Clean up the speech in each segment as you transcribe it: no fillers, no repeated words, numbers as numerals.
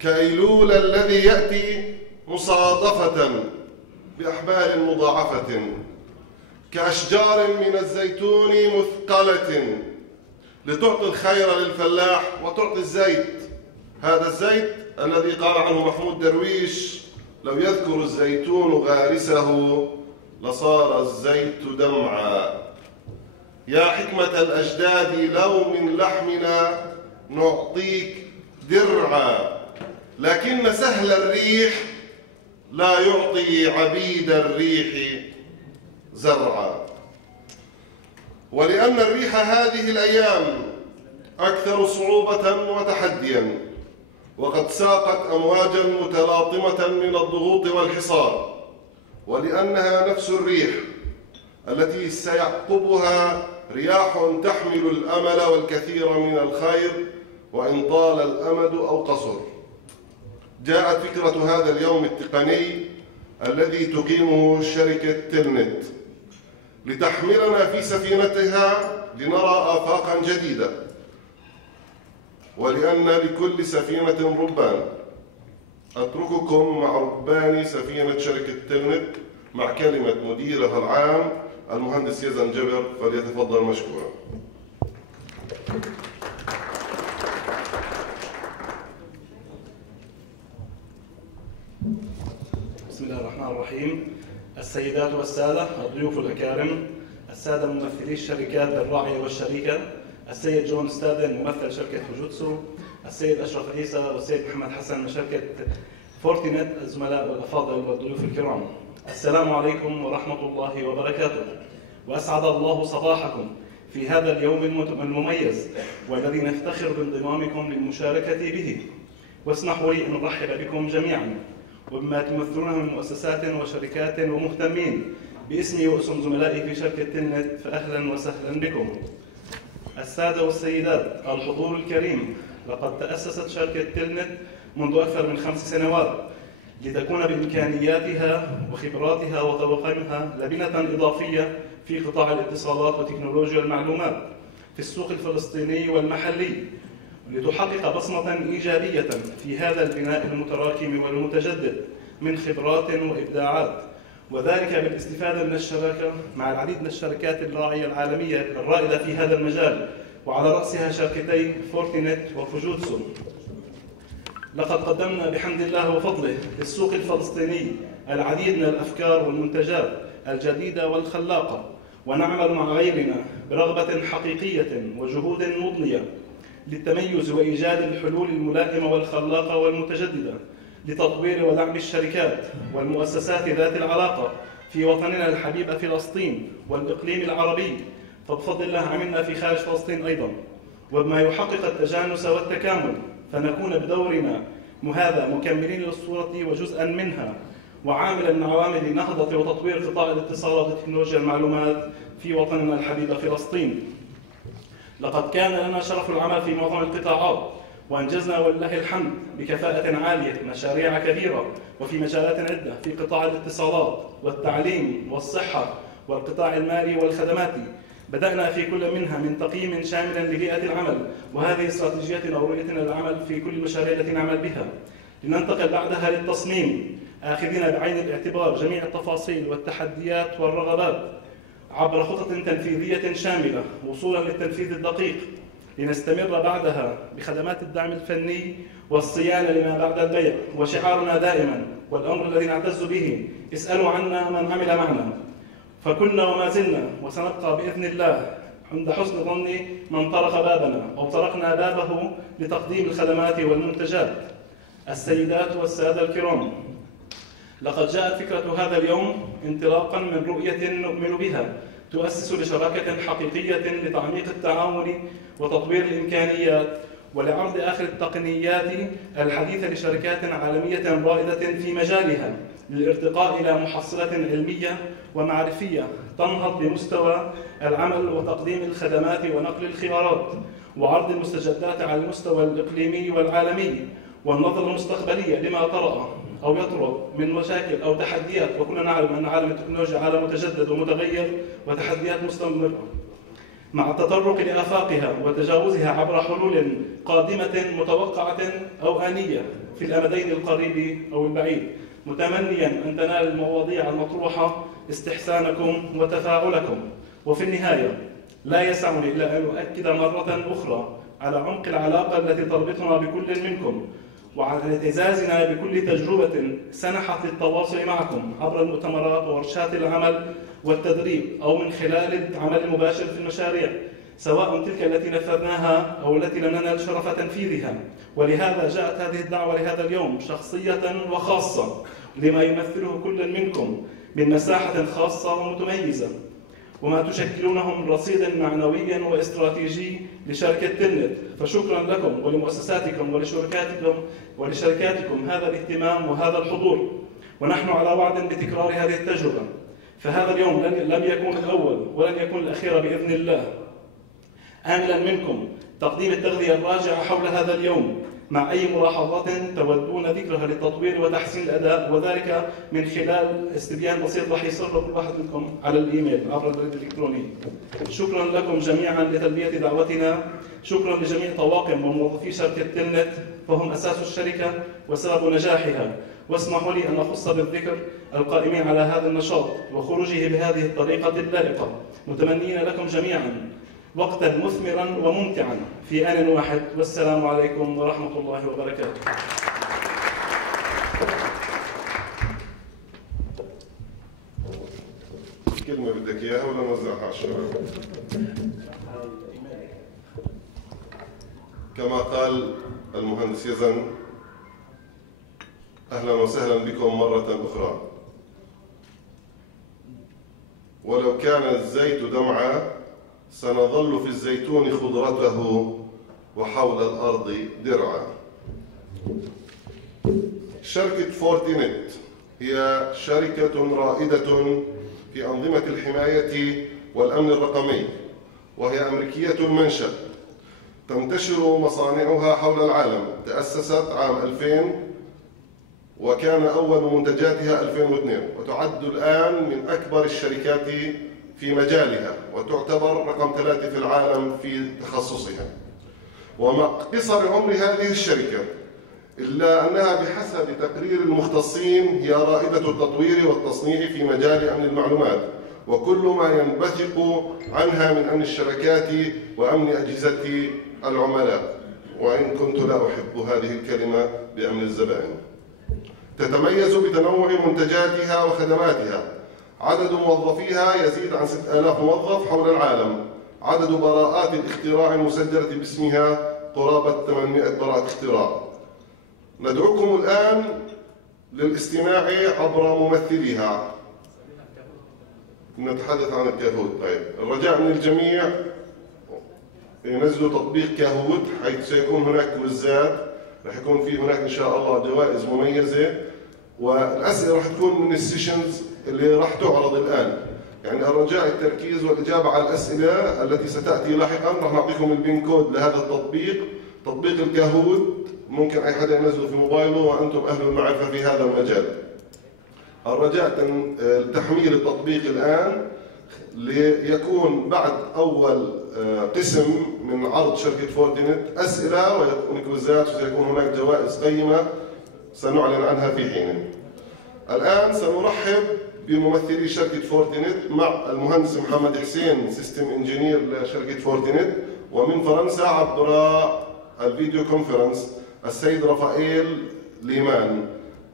كأيلول الذي يأتي مصادفة بأحبال مضاعفة، كأشجار من الزيتون مثقلة لتعطي الخير للفلاح وتعطي الزيت. هذا الزيت الذي قال عنه محمود درويش: لو يذكر الزيتون غارسه لصار الزيت دمعا. يا حكمة الأجداد لو من لحمنا نعطيك درعا، لكن سهل الريح لا يعطي عبيد الريح زرعا. ولأن الريح هذه الأيام أكثر صعوبة وتحديا، وقد ساقت أمواجا متلاطمة من الضغوط والحصار، ولأنها نفس الريح التي سيعقبها رياح تحمل الأمل والكثير من الخير وإن طال الأمد أو قصر، جاءت فكرة هذا اليوم التقني الذي تقيمه شركة تلنت لتحملنا في سفينتها لنرى آفاقا جديدة، ولأن لكل سفينة ربان. أترككم مع ربان سفينة شركة تلنت مع كلمة مديرها العام المهندس يزن جبر، فليتفضل مشكورا. بسم الله الرحمن الرحيم. السيدات والسادة، الضيوف الأكارم، السادة ممثلي الشركات الراعية والشريكة، السيد جون ستادن ممثل شركة فوجيتسو، السيد أشرف عيسى والسيد محمد حسن من شركة فورتينت، الزملاء والأفاضل والضيوف الكرام، السلام عليكم ورحمة الله وبركاته، وأسعد الله صباحكم في هذا اليوم المميز والذي نفتخر بانضمامكم للمشاركة به. واسمحوا لي أن أرحب بكم جميعا وبما تمثلونه من مؤسسات وشركات ومهتمين باسمي واسم زملائي في شركة تلنت، فأهلا وسهلا بكم. السادة والسيدات، الحضور الكريم، لقد تأسست شركة تلنت منذ أكثر من 5 سنوات لتكون بإمكانياتها وخبراتها وطواقمها لبنة إضافية في قطاع الاتصالات وتكنولوجيا المعلومات في السوق الفلسطيني والمحلي، لتحقق بصمة إيجابية في هذا البناء المتراكم والمتجدد من خبرات وإبداعات، وذلك بالاستفادة من الشراكة مع العديد من الشركات الراعية العالمية الرائدة في هذا المجال، وعلى رأسها شركتي فورتينت وفوجيتسو. لقد قدمنا بحمد الله وفضله للسوق الفلسطيني العديد من الأفكار والمنتجات الجديدة والخلاقة، ونعمل مع غيرنا برغبة حقيقية وجهود مضنية للتميز وإيجاد الحلول الملائمة والخلاقة والمتجددة لتطوير ودعم الشركات والمؤسسات ذات العلاقة في وطننا الحبيب فلسطين والإقليم العربي، فبفضل الله عملنا في خارج فلسطين أيضا، وبما يحقق التجانس والتكامل، فنكون بدورنا هذا مكملين للصورة وجزءا منها، وعاملا من عوامل نهضة وتطوير قطاع الاتصالات وتكنولوجيا المعلومات في وطننا الحبيب فلسطين. لقد كان لنا شرف العمل في معظم القطاعات، وأنجزنا ولله الحمد بكفاءة عالية مشاريع كبيرة وفي مجالات عدة في قطاع الاتصالات والتعليم والصحة والقطاع المالي والخدماتي. بدأنا في كل منها من تقييم شامل لبيئة العمل، وهذه استراتيجيتنا ورؤيتنا للعمل في كل المشاريع التي نعمل بها، لننتقل بعدها للتصميم آخذين بعين الاعتبار جميع التفاصيل والتحديات والرغبات عبر خطط تنفيذية شاملة وصولا للتنفيذ الدقيق، لنستمر بعدها بخدمات الدعم الفني والصيانة لما بعد البيع، وشعارنا دائما والأمر الذي نعتز به: اسألوا عنا من عمل معنا. فكنا وما زلنا وسنبقى بإذن الله عند حسن ظن من طرق بابنا أو طرقنا بابه لتقديم الخدمات والمنتجات. السيدات والسادة الكرام، لقد جاءت فكرة هذا اليوم انطلاقا من رؤية نؤمن بها تؤسس لشراكة حقيقية لتعميق التعاون وتطوير الإمكانيات ولعرض آخر التقنيات الحديثة لشركات عالمية رائدة في مجالها، للارتقاء إلى محصلة علمية ومعرفية تنهض بمستوى العمل وتقديم الخدمات ونقل الخبرات وعرض المستجدات على المستوى الإقليمي والعالمي، والنظرة المستقبلية لما طرأ أو يطرأ من مشاكل أو تحديات، وكلنا نعلم أن عالم التكنولوجيا عالم متجدد ومتغير وتحديات مستمرة. مع التطرق لآفاقها وتجاوزها عبر حلول قادمة متوقعة أو آنية في الأمدين القريب أو البعيد، متمنيا أن تنال المواضيع المطروحة استحسانكم وتفاعلكم. وفي النهاية لا يسعني إلا أن أؤكد مرة أخرى على عمق العلاقة التي تربطنا بكل منكم، وعلى اعتزازنا بكل تجربة سنحت للتواصل معكم عبر المؤتمرات وورشات العمل والتدريب أو من خلال العمل المباشر في المشاريع، سواء تلك التي نفذناها أو التي لم ننل شرف تنفيذها. ولهذا جاءت هذه الدعوة لهذا اليوم شخصية وخاصة لما يمثله كل منكم من مساحة خاصة ومتميزة، وما تشكلونه من رصيد معنوي واستراتيجي لشركة تلنت. فشكرا لكم ولمؤسساتكم ولشركاتكم هذا الاهتمام وهذا الحضور، ونحن على وعد بتكرار هذه التجربة. فهذا اليوم لم يكون الأول ولن يكون الأخير بإذن الله. آملا منكم تقديم التغذية الراجعة حول هذا اليوم مع أي ملاحظات تودون ذكرها للتطوير وتحسين الأداء، وذلك من خلال استبيان بسيط راح يصل كل واحد منكم على الإيميل عبر البريد الإلكتروني. شكرا لكم جميعا لتلبية دعوتنا. شكرا لجميع طواقم وموظفي شركة تلنت، فهم أساس الشركة وسبب نجاحها. واسمحوا لي أن أخص بالذكر القائمين على هذا النشاط وخروجه بهذه الطريقة اللائقة، متمنين لكم جميعا وقتا مثمرا وممتعا في آن واحد. والسلام عليكم ورحمة الله وبركاته. كلمة بدك إياها ولا نوزعها على الشباب؟ كما قال المهندس يزن، أهلا وسهلا بكم مرة أخرى. ولو كان الزيت دمعا سنظل في الزيتون خضرته وحول الأرض درعا. شركة فورتينت هي شركة رائدة في أنظمة الحماية والأمن الرقمي، وهي أمريكية المنشأ، تنتشر مصانعها حول العالم. تأسست عام 2000 وكان أول منتجاتها 2002، وتعد الآن من أكبر الشركات في مجالها، وتعتبر رقم 3 في العالم في تخصصها. ومع قصر عمر هذه الشركة إلا أنها بحسب تقرير المختصين هي رائدة التطوير والتصنيع في مجال أمن المعلومات وكل ما ينبثق عنها من أمن الشبكات وأمن أجهزة العملاء، وإن كنت لا أحب هذه الكلمة بأمن الزبائن. تتميز بتنوع منتجاتها وخدماتها. عدد موظفيها يزيد عن 6000 موظف حول العالم. عدد براءات الاختراع المسجلة باسمها قرابة 800 براءة اختراع. ندعوكم الآن للاستماع عبر ممثليها. نتحدث عن الكاهوت. طيب، الرجاء من الجميع ينزلوا تطبيق كاهوت، حيث سيكون هناك كويزات، رح يكون في هناك إن شاء الله جوائز مميزة، والأسئلة رح تكون من السيشنز اللي رح تعرض الآن. يعني الرجاء التركيز والإجابة على الأسئلة التي ستأتي لاحقا. رح نعطيكم البين كود لهذا التطبيق، تطبيق الكاهوت، ممكن أي حدا ينزله في موبايله وأنتم أهل المعرفة في هذا المجال. الرجاء تحميل التطبيق الآن ليكون بعد أول قسم من عرض شركة فورتينت أسئلة ويكون كويزات، وسيكون هناك جوائز قيمة سنعلن عنها في حين. الآن سنرحب بممثلي شركة فورتينت مع المهندس محمد حسين، سيستم انجينير لشركة فورتينت، ومن فرنسا عبر الفيديو كونفرنس السيد رافائيل ليمان،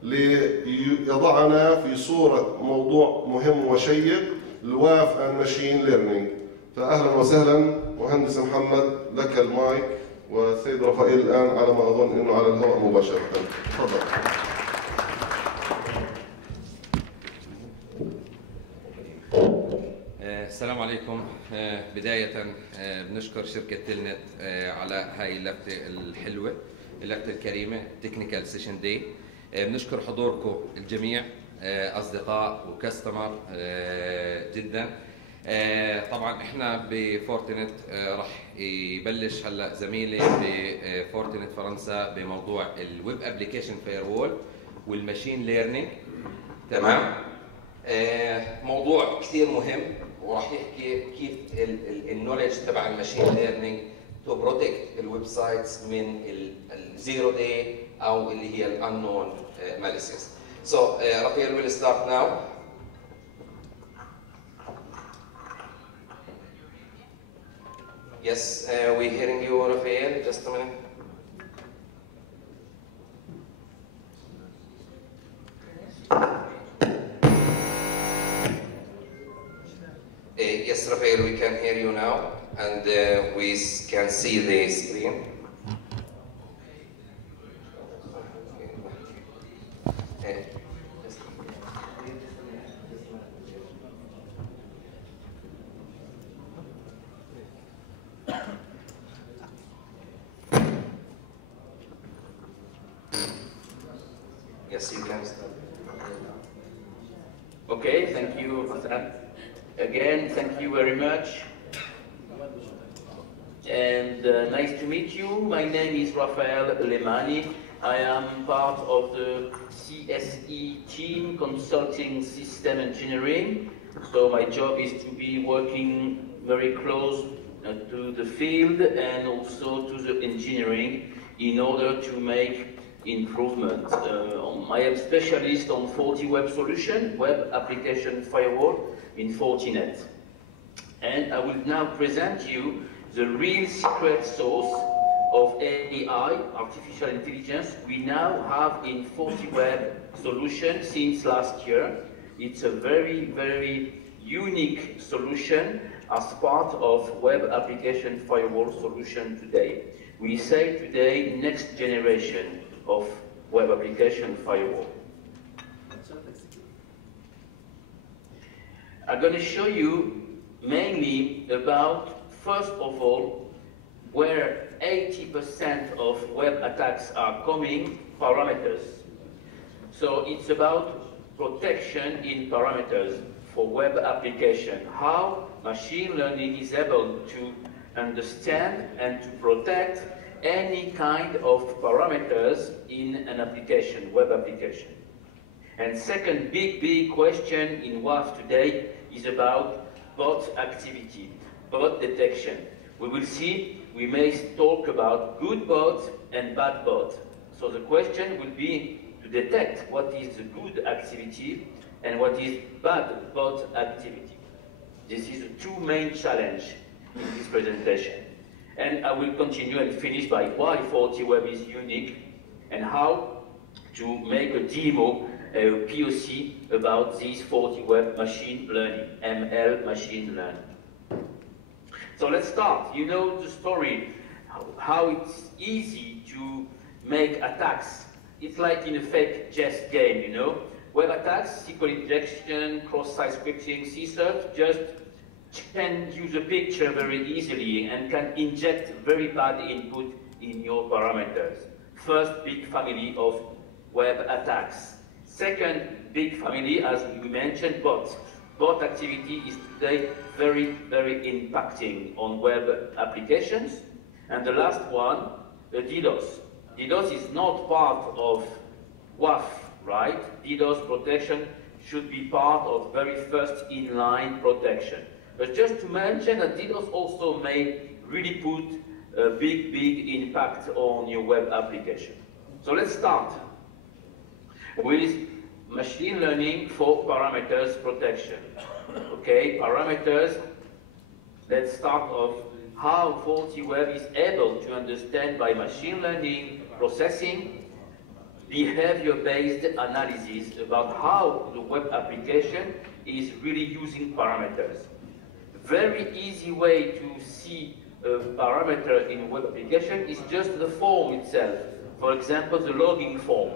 ليضعنا في صورة موضوع مهم وشيق، الواف اند ماشين ليرنينج. فأهلا وسهلا مهندس محمد، لك المايك، والسيد رافائيل الآن على ما أظن أنه على الهواء مباشرة. تفضل. السلام عليكم. بداية بنشكر شركة تلنت على هاي اللفتة الحلوة، اللفتة الكريمة، تكنيكال سيشن داي. بنشكر حضوركم الجميع، أصدقاء وكاستمر جدا. طبعا احنا بفورتينت راح يبلش هلا زميلي بفورتينت فرنسا بموضوع الويب ابلكيشن فايروول والماشين ليرنينج. تمام. موضوع كثير مهم وراح يحكي كيف النولج تبع الماشين ليرنينج تو بروتكت الويب سايتس من الزيرو داي او اللي هي الانون ماليسيس. So Rafael will start now. Yes, we're hearing you, Rafael. Just a minute. Yes, Rafael, we can hear you now, and we can see the screen. Yes, you can start. Okay, thank you, Hassan. Again, thank you very much. And nice to meet you. My name is Rafael Lemani. I am part of the CSE team, Consulting System Engineering. So my job is to be working very close to the field and also to the engineering in order to make improvement. I am specialist on FortiWeb solution, web application firewall in Fortinet. And I will now present you the real secret sauce of AI, artificial intelligence, we now have in FortiWeb solution since last year. It's a very, very unique solution as part of web application firewall solution today. We say today next generation of web application firewall. I'm going to show you mainly about, first of all, where 80% of web attacks are coming, parameters. So it's about protection in parameters for web application, how machine learning is able to understand and to protect any kind of parameters in an application, web application. And second big question in WAF today is about bot activity, bot detection. We will see, we may talk about good bot and bad bot. So the question will be to detect what is the good activity and what is bad bot activity. This is the two main challenge in this presentation. And I will continue and finish by why FortiWeb is unique and how to make a demo, a POC about this FortiWeb machine learning, ML machine learning. So let's start. You know the story, how it's easy to make attacks. It's like in a fake chess game, you know. Web attacks, SQL injection, cross-site scripting, CSRF, just can use a picture very easily and can inject very bad input in your parameters. First big family of web attacks. Second big family, as we mentioned, bots. Bot activity is today very impacting on web applications. And the last one, DDoS. DDoS is not part of WAF, right? DDoS protection should be part of very first in-line protection. But just to mention that DDoS also may really put a big impact on your web application. So let's start with machine learning for parameters protection. Okay, parameters, let's start off how FortiWeb is able to understand by machine learning processing behavior-based analysis about how the web application is really using parameters. Very easy way to see a parameter in a web application is just the form itself. For example, the login form.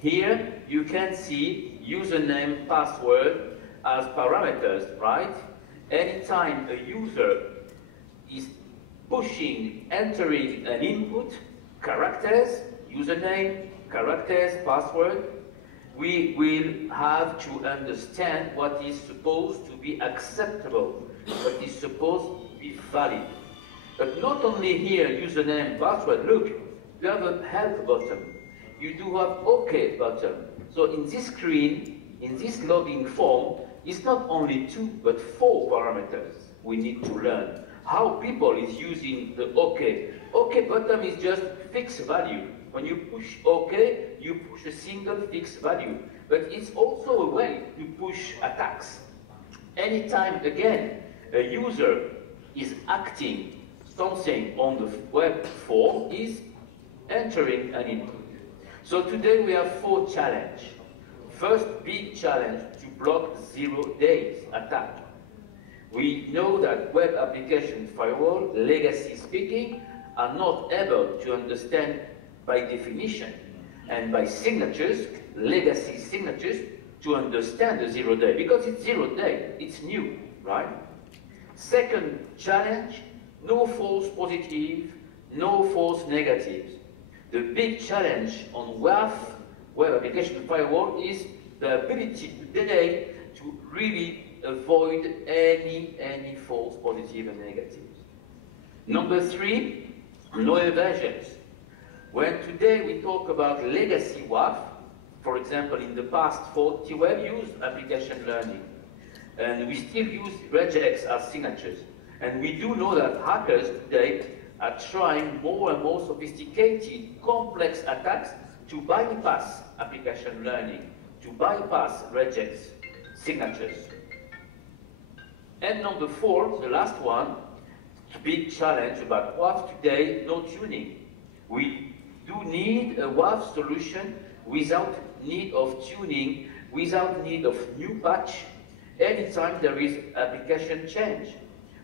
Here you can see username, password as parameters, right? Anytime a user is pushing, entering an input, characters, username, characters, password, we will have to understand what is supposed to be acceptable, what is supposed to be valid. But not only here, username, password, look, you have a help button. You do have OK button. So in this screen, in this login form, it's not only 2 but 4 parameters we need to learn. How people is using the OK. OK button is just fixed value. When you push OK, you push a single fixed value. But it's also a way to push attacks. Anytime, again, a user is acting something on the web form, is entering an input. So today we have 4 challenges. First big challenge, to block 0 days attack. We know that web application firewall, legacy speaking, are not able to understand by definition and by signatures, legacy signatures, to understand the 0 day, because it's 0 day, it's new, right? Second challenge, no false positive, no false negatives. The big challenge on WAF, web application firewall, is the ability today to really avoid any false positive and negatives. Number 3, no evasions. When today we talk about legacy WAF, for example, in the past, FortiWeb used application learning, and we still use regex as signatures. And we do know that hackers today are trying more and more sophisticated, complex attacks to bypass application learning, to bypass regex signatures. And number 4, the last one, big challenge about WAF today, no tuning. We do need a WAF solution without need of tuning, without need of new patch, anytime there is application change.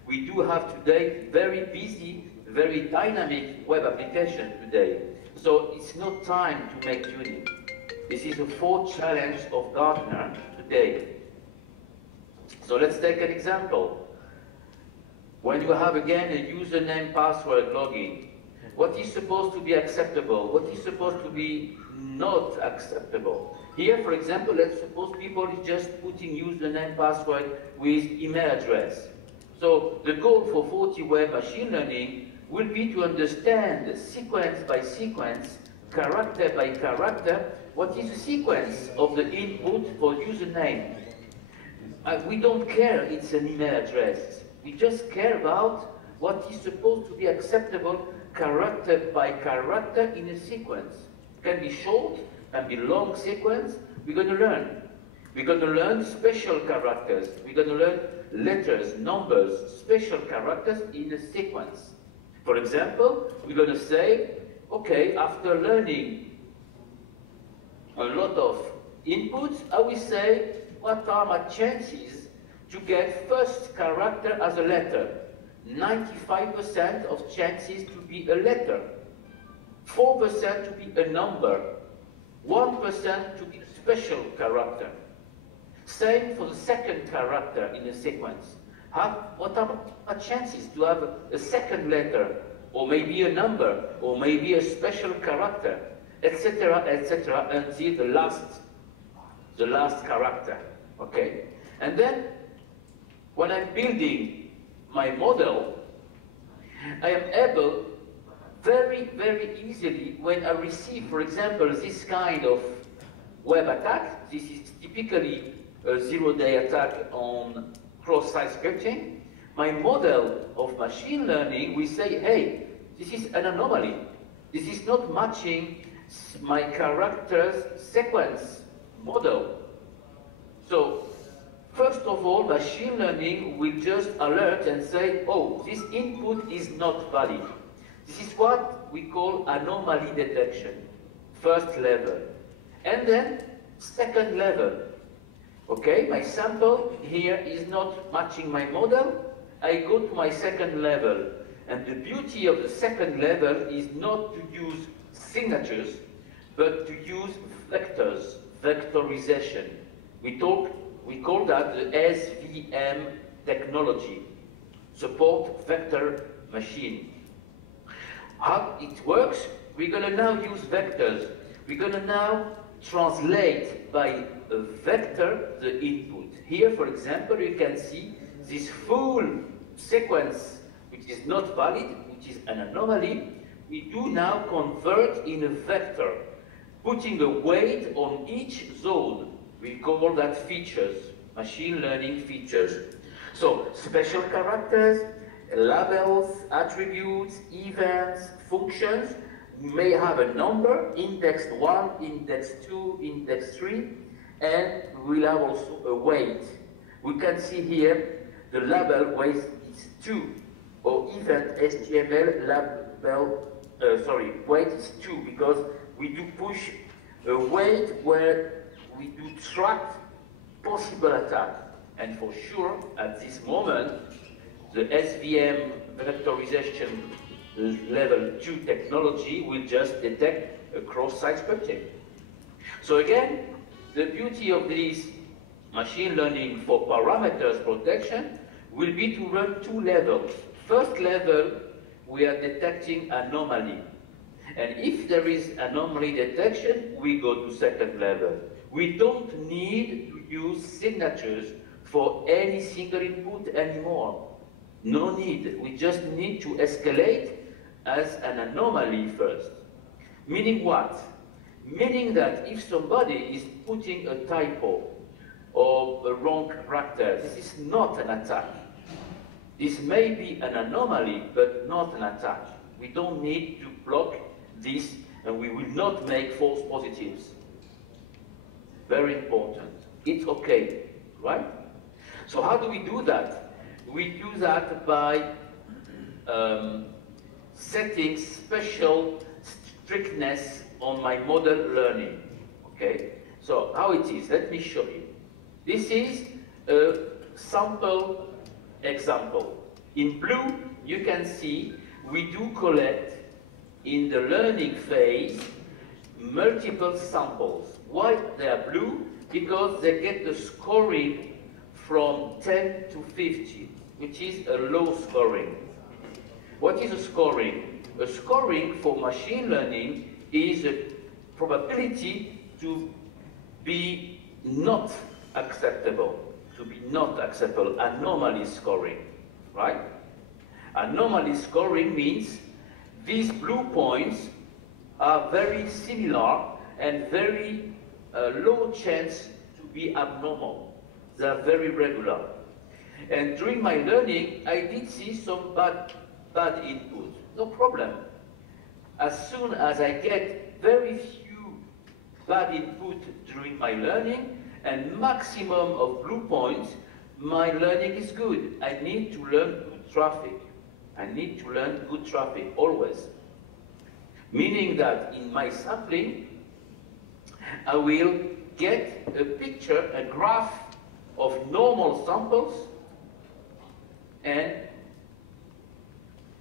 We do have today very busy, very dynamic web application today. So it's not time to make tuning. This is the 4th challenge of Gartner today. So let's take an example. When you have again a username, password, login, what is supposed to be acceptable? What is supposed to be not acceptable? Here, for example, let's suppose people is just putting username, password with email address. So the goal for FortiWeb machine learning will be to understand sequence by sequence, character by character, what is the sequence of the input for username. We don't care it's an email address. We just care about what is supposed to be acceptable character by character in a sequence. It can be short, can be long sequence. We're going to learn. We're going to learn special characters. We're going to learn letters, numbers, special characters in a sequence. For example, we're going to say, okay, after learning a lot of inputs, I will say, what are my chances to get first character as a letter? 95% of chances to be a letter, 4% to be a number, 1% to be a special character. Same for the second character in a sequence. What are my chances to have a second letter, or maybe a number, or maybe a special character, etc., until the last character. Okay? And then, when I'm building my model, I am able very, very easily, when I receive, for example, this kind of web attack, this is typically a 0-day attack on cross-site scripting, my model of machine learning will say, hey, this is an anomaly. This is not matching my character's sequence model. So, first of all, machine learning will just alert and say, oh, this input is not valid. This is what we call anomaly detection, first level. And then, second level. Okay, my sample here is not matching my model. I go to my second level. And the beauty of the second level is not to use signatures, but to use vectors, vectorization. We call that the SVM technology, support vector machine. How it works, we're going to now use vectors. We're going to now translate by a vector the input. Here, for example, you can see this full sequence, which is not valid, which is an anomaly. We do now convert in a vector, putting a weight on each zone. We call that features. machine learning features. So special characters, labels, attributes, events, functions may have a number, index 1, index 2, index 3, and we'll have also a weight. We can see here the label weight is 2, or event HTML label, weight is 2, because we do push a weight where we do track possible attack. And for sure, at this moment, the SVM vectorization level 2 technology will just detect a cross-site scripting. So again, the beauty of this machine learning for parameters protection will be to run 2 levels. First level, we are detecting anomaly. And if there is anomaly detection, we go to second level. We don't need to use signatures for any single input anymore. No need. We just need to escalate as an anomaly first. Meaning what? Meaning that if somebody is putting a typo or a wrong character, this is not an attack. This may be an anomaly, but not an attack. We don't need to block this, and we will not make false positives. Very important. It's okay, right? So how do we do that? We do that by setting special strictness on my model learning. Okay? So how it is, let me show you. This is a sample example. In blue, you can see we do collect in the learning phase multiple samples. Why they are blue? Because they get the scoring from 10 to 50, which is a low scoring. What is a scoring? A scoring for machine learning is a probability to be not acceptable, anomaly scoring, right? Anomaly scoring means these blue points are very similar and very low chance to be abnormal. They are very regular. And during my learning, I did see some bad input. No problem. As soon as I get very few bad input during my learning and maximum of blue points, my learning is good. I need to learn good traffic. I need to learn good traffic always. Meaning that in my sampling, I will get a picture, a graph of normal samples and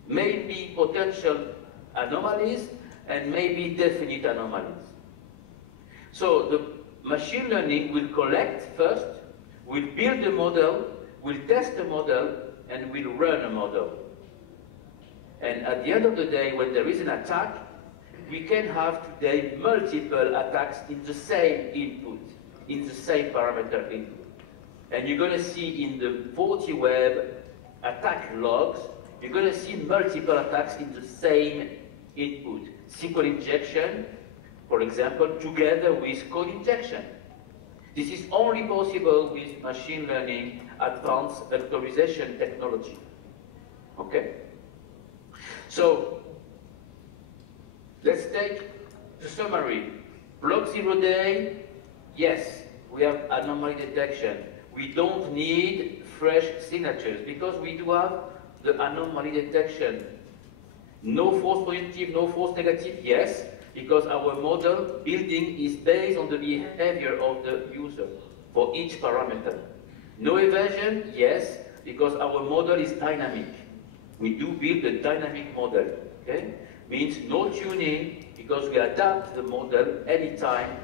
maybe potential anomalies and maybe definite anomalies. So the machine learning will collect first, will build a model, will test a model, and will run a model. And at the end of the day, when there is an attack, we can have today multiple attacks in the same input, in the same parameter input. And you're going to see in the FortiWeb attack logs, you're going to see multiple attacks in the same input. SQL injection, for example, together with code injection. This is only possible with machine learning advanced vectorization technology. Okay? So, let's take the summary. Block 0 day, yes, we have anomaly detection. We don't need fresh signatures because we do have the anomaly detection. No false positive, no false negative, yes, because our model building is based on the behavior of the user for each parameter. No evasion, yes, because our model is dynamic. We do build a dynamic model, okay? Means no tuning, because we adapt the model anytime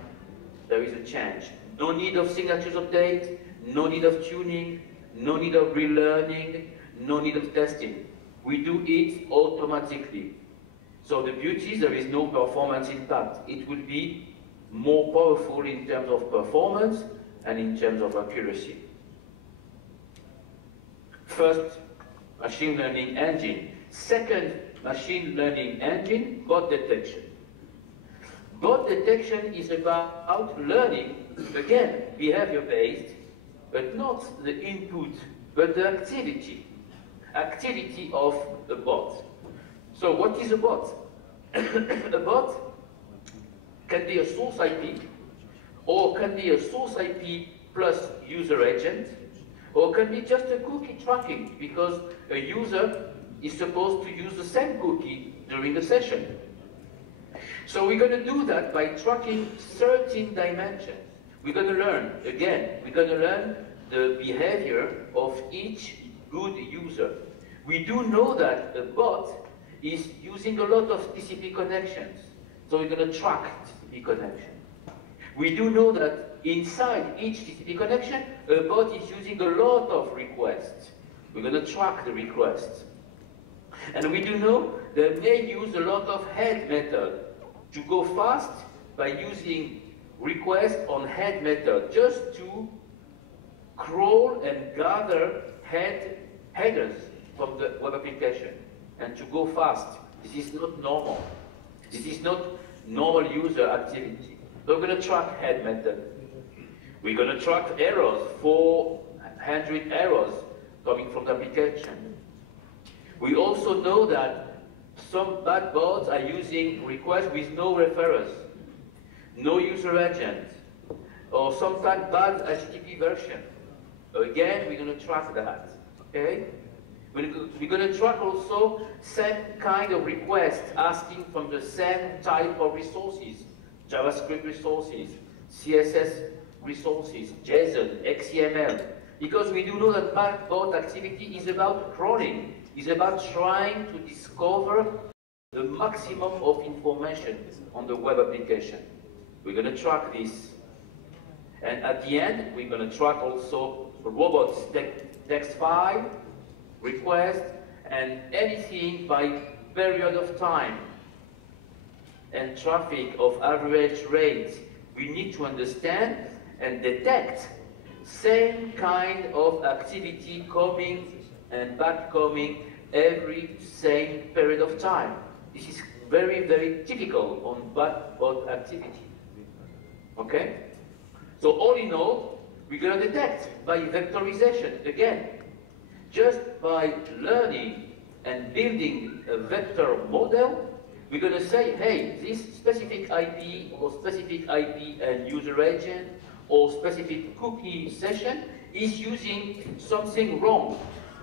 there is a change. No need of signatures update, no need of tuning, no need of relearning, no need of testing. We do it automatically. So the beauty is there is no performance impact. It will be more powerful in terms of performance and in terms of accuracy. First, machine learning engine. Second, machine learning engine, bot detection. Bot detection is about learning, again, behavior-based, but not the input, but the activity of a bot. So what is a bot? A bot can be a source IP, or can be a source IP plus user agent, or can be just a cookie tracking, because a user is supposed to use the same cookie during the session. So we're going to do that by tracking 13 dimensions. We're going to learn, again, we're going to learn the behavior of each good user. We do know that a bot is using a lot of TCP connections, so we're going to track TCP connection. We do know that inside each TCP connection, a bot is using a lot of requests. We're going to track the requests. And we do know that they use a lot of head method to go fast by using request on head method, just to crawl and gather headers from the web application and to go fast. This is not normal. This is not normal user activity. So we're going to track head method. We're going to track errors, 400 errors coming from the application. We also know that some bad bots are using requests with no referrers, no user agent, or sometimes bad HTTP version. Again, we're going to track that. Okay? We're going to track also same kind of requests asking from the same type of resources, JavaScript resources, CSS resources, JSON, XML, because we do know that bad bot activity is about crawling, is about trying to discover the maximum of information on the web application. We're going to track this. And at the end, we're going to track also robots text file, request, and anything by period of time and traffic of average rate. We need to understand and detect same kind of activity coming and back coming every same period of time. This is very, very typical on bot activity. Okay? So all in all, we're going to detect by vectorization again. Just by learning and building a vector model, we're going to say, hey, this specific IP or specific IP and user agent or specific cookie session is using something wrong.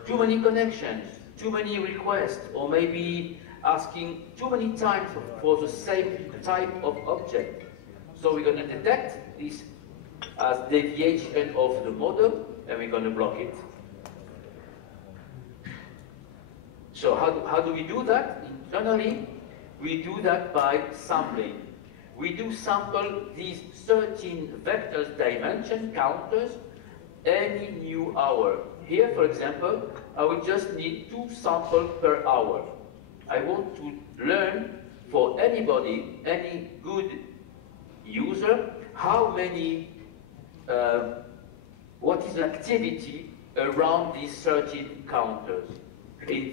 Too many connections, too many requests, or maybe asking too many times for the same type of object. So we're going to detect this as deviation of the model, and we're going to block it. So how do we do that? Internally, we do that by sampling. We do sample these 13 vectors dimension counters any new hour. Here, for example, I will just need 2 samples per hour. I want to learn for anybody, any good user, how many, what is the activity around these 13 counters.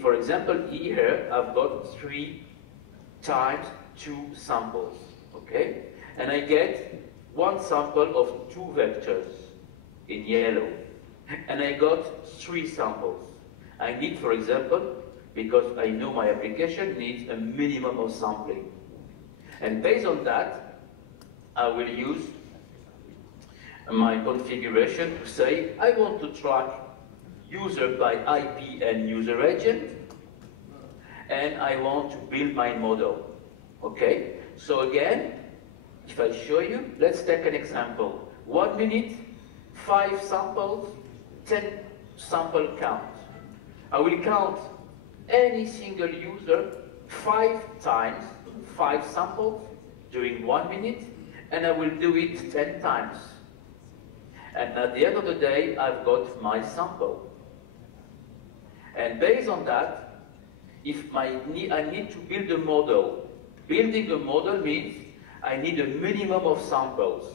For example, here I've got 3 times 2 samples, okay? And I get 1 sample of 2 vectors in yellow. And I got 3 samples. I need, for example, because I know my application needs a minimum of sampling. And based on that, I will use my configuration to say, I want to track user by IP and user agent, and I want to build my model. Okay? So again, if I show you, let's take an example. 1 minute, 5 samples, 10 sample count. I will count any single user 5 times, 5 samples during 1 minute, and I will do it 10 times. And at the end of the day, I've got my sample. And based on that, if I need to build a model, building a model means I need a minimum of samples.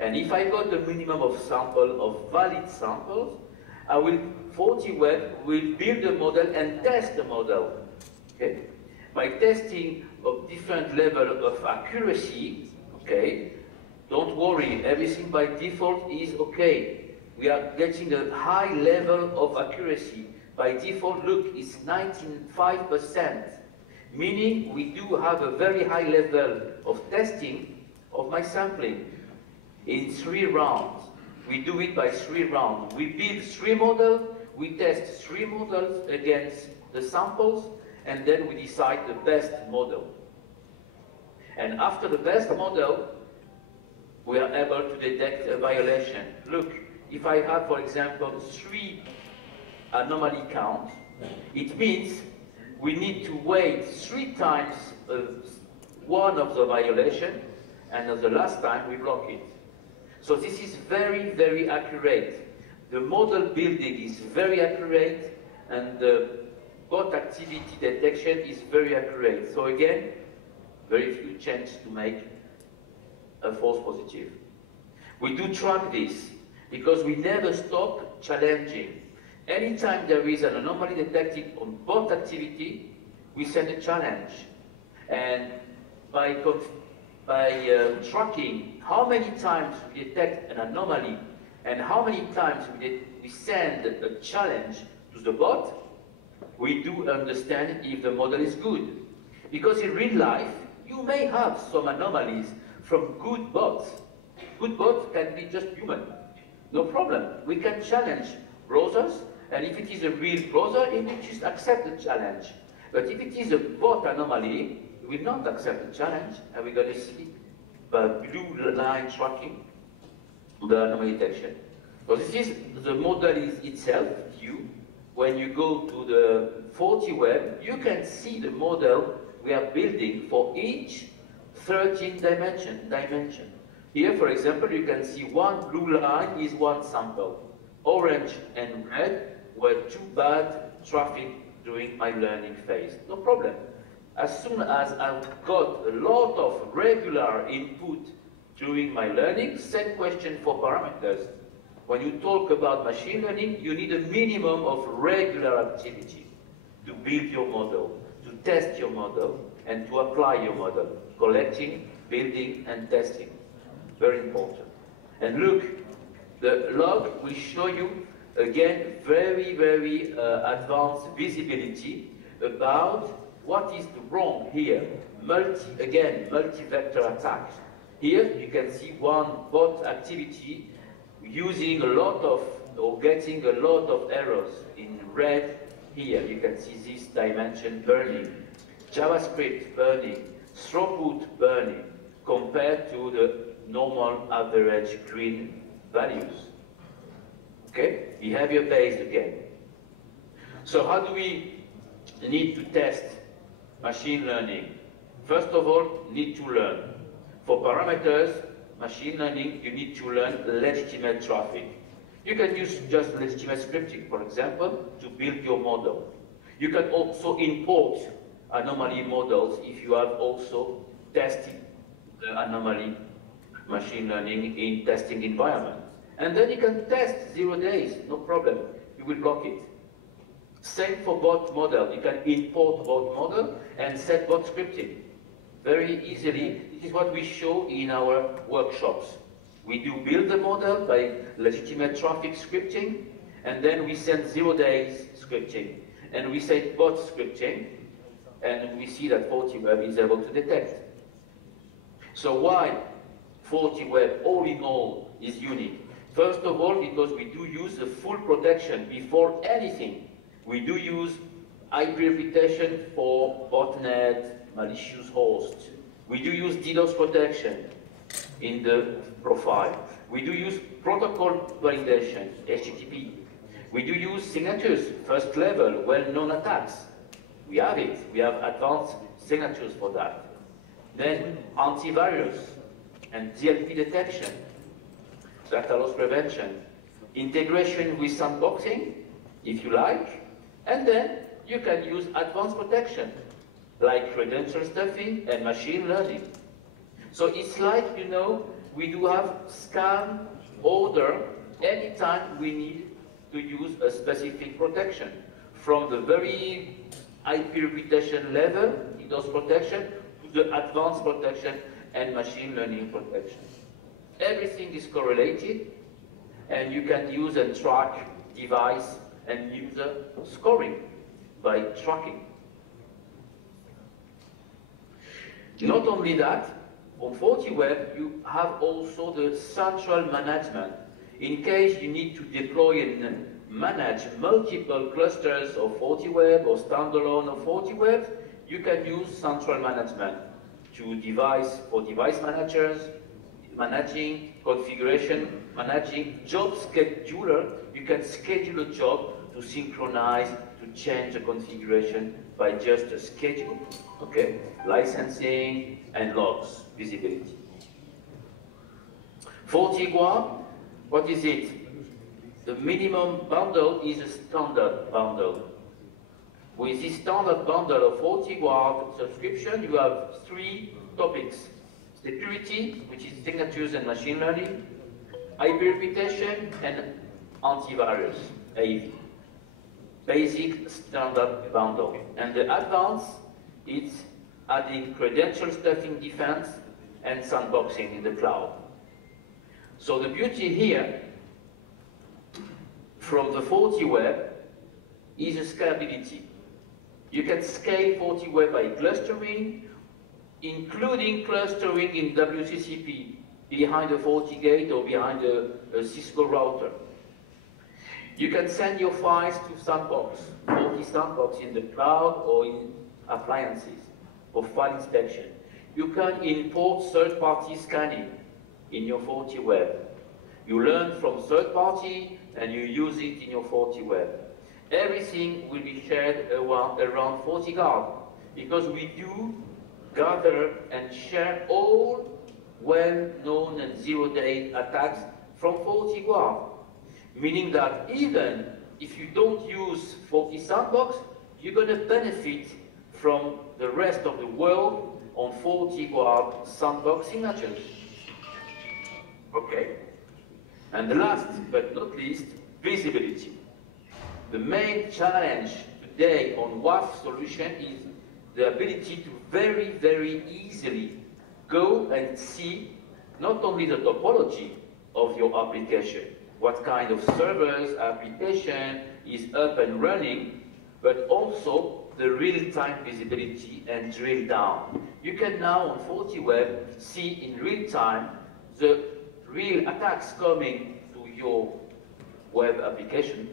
And if I got a minimum of sample of valid samples, FortiWeb will build a model and test the model. Okay? By testing of different level of accuracy, okay, don't worry, everything by default is okay. we are getting a high level of accuracy. By default, look, it's 95%, meaning we do have a very high level of testing of my sampling in 3 rounds. We do it by 3 rounds. We build 3 models, we test 3 models against the samples, and then we decide the best model. And after the best model, we are able to detect a violation. Look, if I have, for example, 3 anomaly counts, it means we need to wait 3 times one of the violation, and at the last time we block it. So this is very, very accurate. The model building is very accurate, and the bot activity detection is very accurate. So again, very few chances to make a false positive. We do track this because we never stop challenging. Anytime there is an anomaly detected on bot activity, we send a challenge. And by tracking how many times we detect an anomaly and how many times we send a challenge to the bot, we do understand if the model is good. Because in real life, you may have some anomalies from good bots. Good bots can be just human. No problem. We can challenge browsers, and if it is a real browser, it will just accept the challenge. But if it is a bot anomaly, we will not accept the challenge, and we're going to see the blue line tracking the anomaly detection. So this is the model itself, view. When you go to the FortiWeb, you can see the model we are building for each 13 dimension. Here, for example, you can see one blue line is one sample. Orange and red were 2 bad traffic during my learning phase. No problem. As soon as I got a lot of regular input during my learning, same question for parameters. When you talk about machine learning, you need a minimum of regular activity to build your model, to test your model, and to apply your model. Collecting, building, and testing. Very important. And look, the log will show you, again, very, very advanced visibility about what is wrong here. Multi-vector attack. Here, you can see one bot activity using a lot of, or getting a lot of errors. In red, here, you can see this dimension burning. JavaScript burning, throughput burning, compared to the normal average green values. Okay? Behavior-based again. So how do we need to test machine learning? First of all, need to learn. For parameters, machine learning, you need to learn legitimate traffic. You can use just legitimate scripting, for example, to build your model. You can also import anomaly models if you have also tested the anomaly machine learning in testing environment. And then you can test 0 days, no problem. You will block it. Same for bot model. You can import bot model and set bot scripting very easily. This is what we show in our workshops. We do build the model by legitimate traffic scripting, and then we send 0 days scripting. And we say bot scripting, and we see that FortiWeb is able to detect. So why FortiWeb all in all is unique? First of all, because we do use the full protection before anything. We do use IP reputation for botnet, malicious hosts. We do use DDoS protection in the profile. We do use protocol validation, HTTP. We do use signatures, first level, well-known attacks. We have it. We have advanced signatures for that. Then antivirus and DLP detection, data loss prevention, integration with sandboxing, if you like, and then you can use advanced protection, like credential stuffing and machine learning. So it's like, you know, we do have scan order anytime we need to use a specific protection, from the very IP reputation level, DDoS protection, to the advanced protection and machine learning protection. Everything is correlated, and you can use and track device and user scoring by tracking. Not only that, on FortiWeb, you have also the central management. In case you need to deploy and manage multiple clusters of FortiWeb or standalone of FortiWeb, you can use central management for device managers, managing, configuration, managing, job scheduler. You can schedule a job to synchronize, to change the configuration by just a schedule, okay? Licensing and logs, visibility. FortiGuard, what is it? The minimum bundle is a standard bundle. With this standard bundle of FortiGuard subscription, you have 3 topics. Security, which is signatures and machine learning, IP reputation, and antivirus, AV. Basic standard bundle. And the advanced, it's adding credential stuffing defense and sandboxing in the cloud. So the beauty here from the FortiWeb is a scalability. You can scale FortiWeb by clustering, including clustering in WCCP behind a FortiGate or behind a Cisco router. You can send your files to Sandbox, FortiSandbox in the cloud or in appliances for file inspection. You can import third-party scanning in your FortiWeb. You learn from third-party and you use it in your FortiWeb. Everything will be shared around FortiGuard because we do gather and share all well-known and zero-day attacks from FortiGuard, meaning that even if you don't use FortiSandbox, you're going to benefit from the rest of the world on FortiGuard sandbox signatures. Okay. And the last but not least, visibility. The main challenge today on WAF solution is the ability to very, very easily go and see not only the topology of your application, what kind of servers, application is up and running, but also the real-time visibility and drill down. You can now on FortiWeb see in real time the real attacks coming to your web application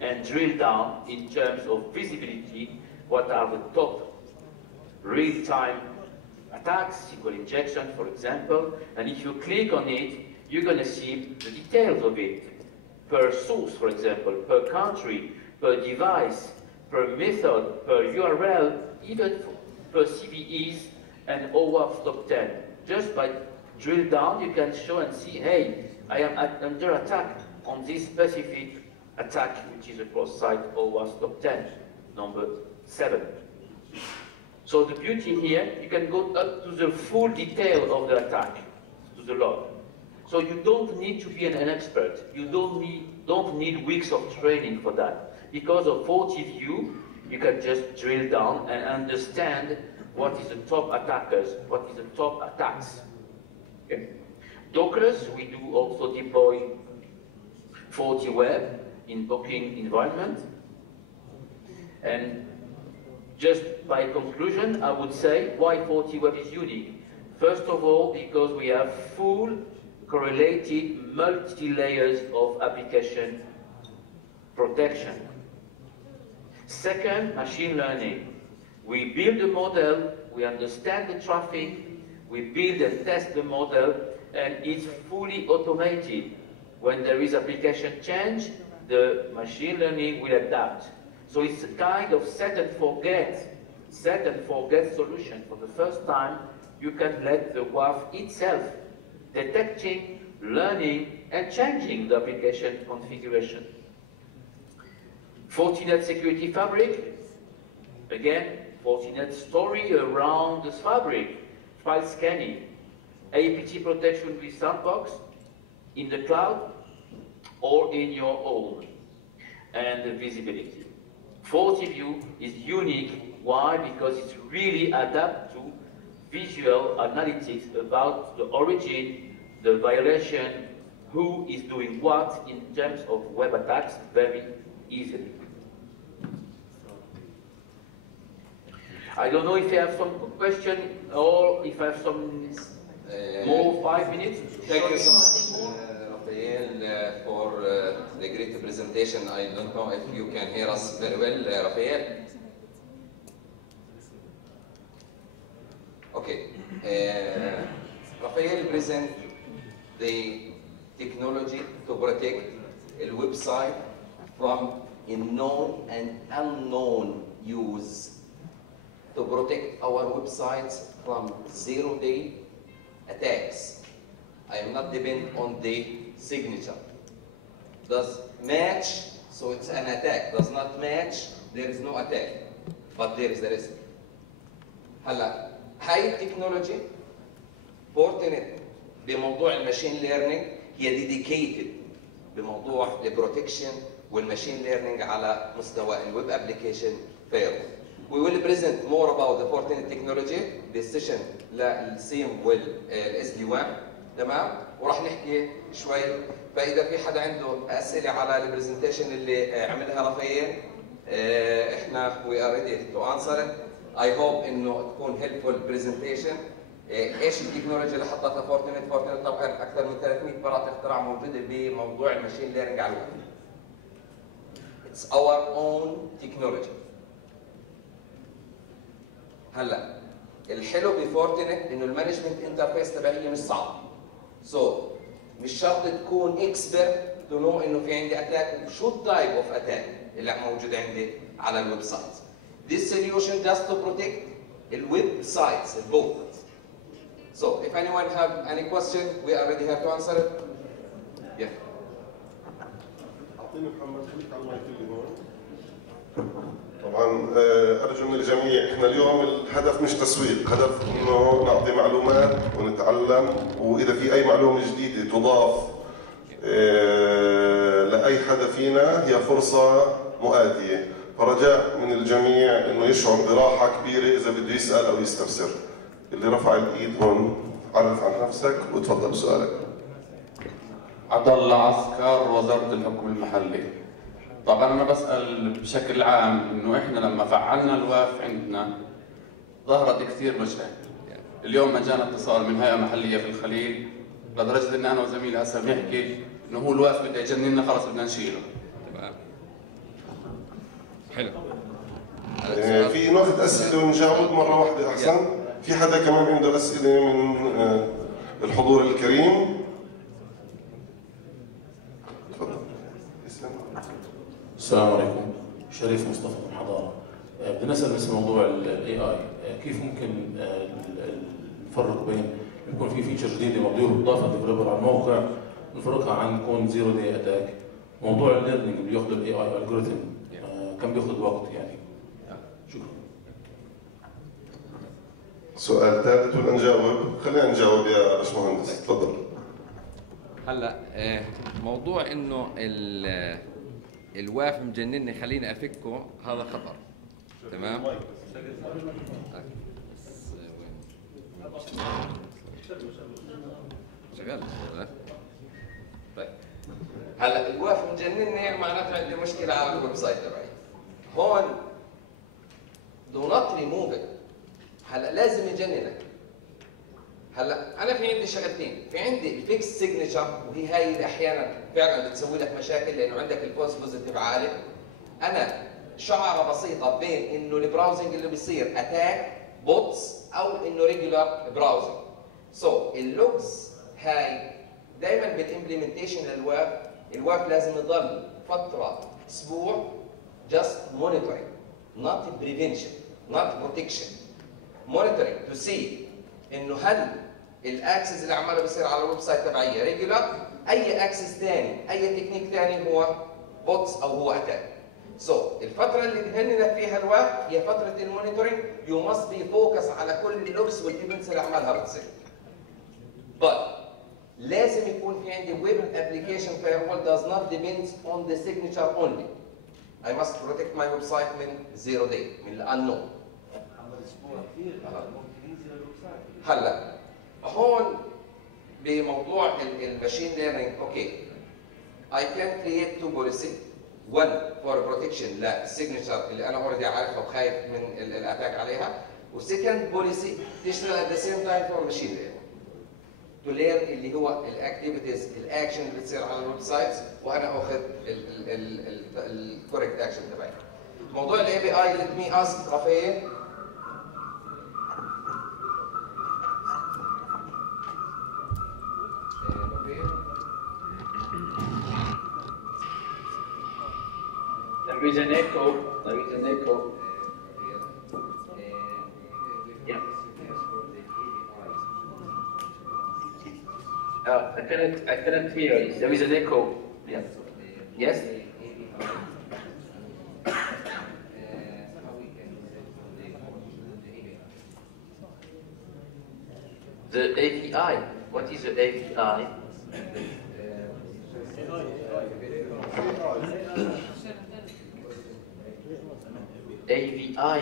and drill down in terms of visibility, what are the top real-time attacks, SQL injection, for example, and if you click on it, you're going to see the details of it, per source, for example, per country, per device, per method, per URL, even per CVEs and OAuth top 10. Just by drill down, you can show and see, hey, I am under attack on this specific attack, which is a cross-site OWASP top 10, number 7. So the beauty here, you can go up to the full detail of the attack, to the log. So you don't need to be an expert. You don't need weeks of training for that. Because of FortiView, you can just drill down and understand what is the top attackers, what is the top attacks. Okay. Dockers, we do also deploy FortiWeb in booking environment. And just by conclusion, I would say why FortiWeb is unique. First of all, because we have full correlated multi-layers of application protection. Second, machine learning. We build a model, we understand the traffic, we build and test the model, and it's fully automated. When there is application change, the machine learning will adapt. So it's a kind of set and forget solution. For the first time, you can let the WAF itself detecting, learning, and changing the application configuration. Fortinet Security Fabric, again, Fortinet story around this fabric, file scanning, APT protection with Sandbox, in the cloud, or in your own, and the visibility. FortiView is unique. Why? Because it's really adapted to visual analytics about the origin, the violation, who is doing what in terms of web attacks very easily. I don't know if you have some question or if I have some more 5 minutes. Thank you so much, Rafael, for the great presentation. I don't know if you can hear us very well, Rafael. Okay. Rafael present the technology to protect a website from known and unknown use, to protect our websites from zero-day attacks. I am not depend on the signature. Does match, so it's an attack. Does not match, there is no attack, but there is a risk. هلا هاي التكنولوجي فورتنت بموضوع الماشين ليرنينج هي ديديكيتد بموضوع البروتكشن والماشين ليرنينج على مستوى الويب ابلكيشن فايرول. We will present more about the Fortinet technology بالسيشن للسيم والاس دي 1 تمام، وراح نحكي شوي. فاذا في حدا عنده اسئله على البرزنتيشن اللي عملها رافائيل احنا we are ready to answer it. I hope انه تكون helpful presentation. ايش التكنولوجيا اللي حطتها فورتنت؟ فورتنت طبعا اكثر من 300 براءة اختراع موجوده بموضوع الماشين ليرنينج على الويب. It's our own technology. هلا الحلو بفورتنت انه المانجمنت انترفيس تبعيه مش صعب. مش شرط تكون اكسبرت تو نو انه في عندي اتاك وشو التايب اوف اتاك اللي موجود عندي على الويب سايت. This solution just to protect الويب سايتس both. So if anyone have any question, we are ready here to answer it. Yeah. أعطيني محمد خليك على المايك اللي هون. طبعا أرجو من الجميع، احنا اليوم الهدف مش تسويق، هدف انه نعطي معلومات ونتعلم، واذا في اي معلومة جديدة تضاف لأي حدا فينا هي فرصة مؤاتية، فرجاء من الجميع انه يشعر براحة كبيرة اذا بده يسأل او يستفسر. اللي رفع الايد هون عرف عن نفسك وتفضل بسؤالك. عبد الله عسكر، وزارة الحكم المحلي. طبعا انا بسأل بشكل عام انه احنا لما فعلنا الواف عندنا ظهرت كثير مشاكل. اليوم اجانا اتصال من هيئة محلية في الخليل لدرجة ان انا وزميلي هسه بنحكي انه هو الواف بده يجننا، خلص بدنا نشيله. تمام. حلو. في ناخذ اسئله ونجاوب مره واحده احسن. في حدا كمان عنده اسئله من الحضور الكريم؟ تفضل. السلام عليكم، شريف مصطفى من حضاره. بدنا نسال بس موضوع الاي اي، كيف ممكن نفرق بين يكون في فيتشر جديده مضافه ديفلوبر على الموقع نفرقها عن يكون زيرو داي اتاك؟ موضوع الليرنينج اللي بياخذ الاي اي الجوريثم كم بياخذ وقت يعني؟ شكرا. سؤال ثالث ولا نجاوب؟ خلينا نجاوب يا باشمهندس، تفضل. هلا موضوع انه الواف مجنني خليني افكه، هذا خطر. تمام؟ شغال. طيب هلا الواف مجنني معناته عندي مشكله على الويب سايت تبعي. هون دو نوت ريموف ات. هلا لازم يجننك. هلا انا في عندي شغلتين، في عندي الفيكس سيجنتشر وهي هاي اللي احيانا فعلا بتسوي لك مشاكل لانه عندك الفولس بوزيتيف عالي. انا شعره بسيطه بين انه البراوزنج اللي بيصير اتاك بوتس او انه ريجولار براوزنج. اللوجز هاي دائما بالامبلمنتيشن للويب، الويب لازم يضل فتره اسبوع just monitoring not prevention not protection monitoring to see انه هل الاكسس اللي عماله بيصير على الويب سايت تبعي ريجولار، اي اكسس ثاني اي تكنيك ثاني هو بوتس او هو اتاك. الفتره اللي بنهننا فيها الويب هي فتره المونيتورنج. يو ماست بي فوكس على كل اللوجز والايفنتس اللي عمالها بتصير. but لازم يكون في عندي web application firewall does not depend on the signature only. I must protect my website من zero day من unknown. هلا هون بموضوع الماشين ليرنينج. اوكي I can create two policy, one for protection للسيجنتشر اللي انا اوريدي عارفها وخايف من الاتاك عليها، وسكند بوليسي تشتغل at the same time for machine learning. to learn اللي هو الاكتيفيتيز الاكشن اللي بتصير على الويب سايتس وانا اخذ الكوريكت اكشن تبعي. موضوع الاي بي اي let me ask رافائيل. There is an echo. There is an echo. Yeah. I cannot hear it. There is an echo. Yeah. Yes. The API. What is the API? AVI.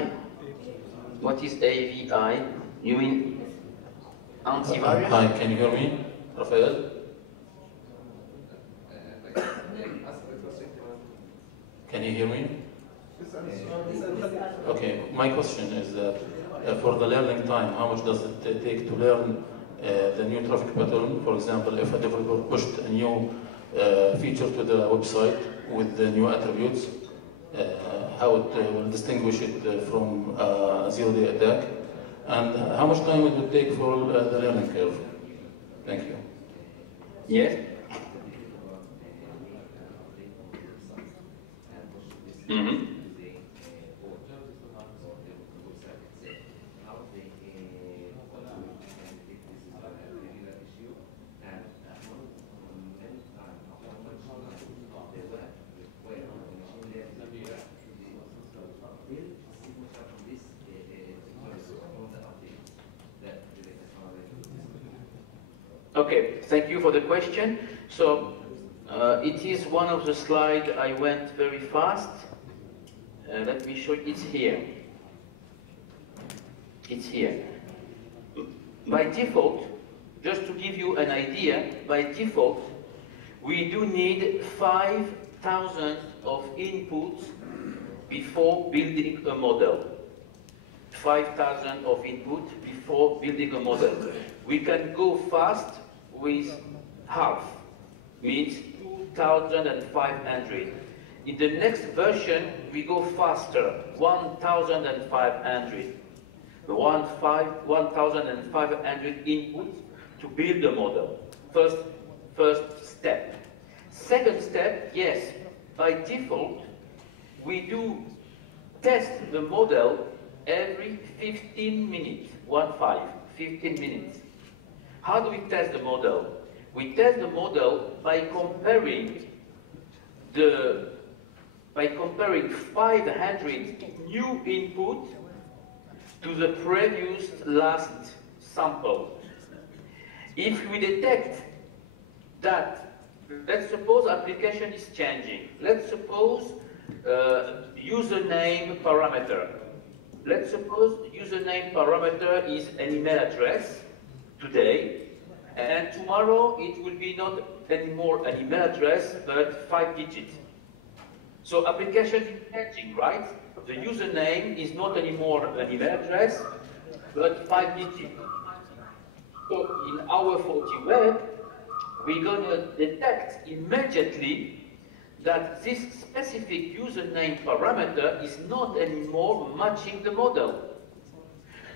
What is AVI? You mean antivirus? Hi, can you hear me, Rafael? Can you hear me? Okay, my question is that for the learning time, how much does it take to learn the new traffic pattern? For example, if a developer pushed a new feature to the website with the new attributes, how it will distinguish it from a zero-day attack, and how much time it would take for the learning curve? Thank you. Yes. Mm-hmm. Okay, thank you for the question. So, it is one of the slides I went very fast. Let me show you, it's here. It's here. By default, just to give you an idea, by default, we do need 5,000 of inputs before building a model. 5,000 of input before building a model. We can go fast with half, means 2,500. In the next version, we go faster, 1,500. 1,500 inputs to build the model. First step. Second step, yes, by default, we do test the model every 15 minutes, 15 minutes. How do we test the model? We test the model by comparing 500 new input to the previous last sample. If we detect that, let's suppose application is changing. Let's suppose username parameter. Let's suppose username parameter is an email address today, and tomorrow it will be not anymore an email address, but 5 digits. So application is changing, right? The username is not anymore an email address, but 5 digits. So in our FortiWeb, we're going to detect immediately that this specific username parameter is not anymore matching the model.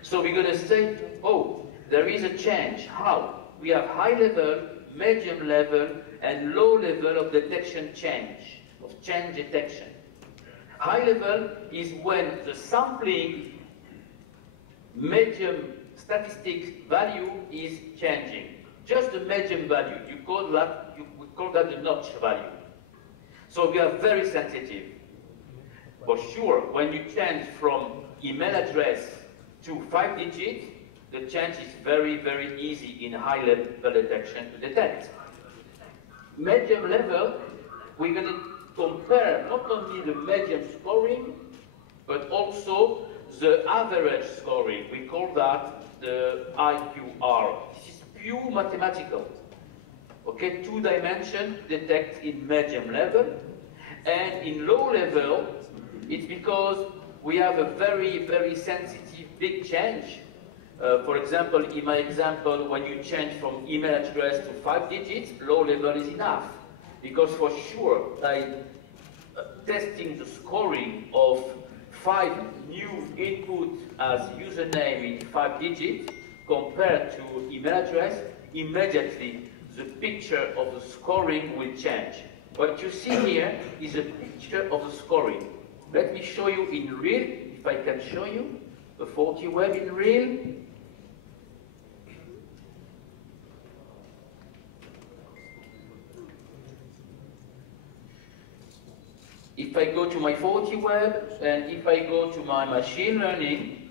So we're going to say, oh, there is a change. How? We have high level, medium level, and low level of detection change, of change detection. High level is when the sampling medium statistic value is changing. Just the medium value, we call that the notch value. So we are very sensitive. For sure, when you change from email address to 5 digits, the change is very, very easy in high level detection to detect. Medium level, we're going to compare not only the medium scoring, but also the average scoring. We call that the IQR. This is pure mathematical. Okay, 2-dimension detect in medium level, and in low level, it's because we have a very, very sensitive big change. For example, in my example, when you change from email address to 5 digits, low level is enough. Because for sure, by testing the scoring of 5 new input as username in 5 digits compared to email address, immediately the picture of the scoring will change. What you see here is a picture of the scoring. Let me show you in real, if I can show you the FortiWeb in real. If I go to my FortiWeb and if I go to my machine learning,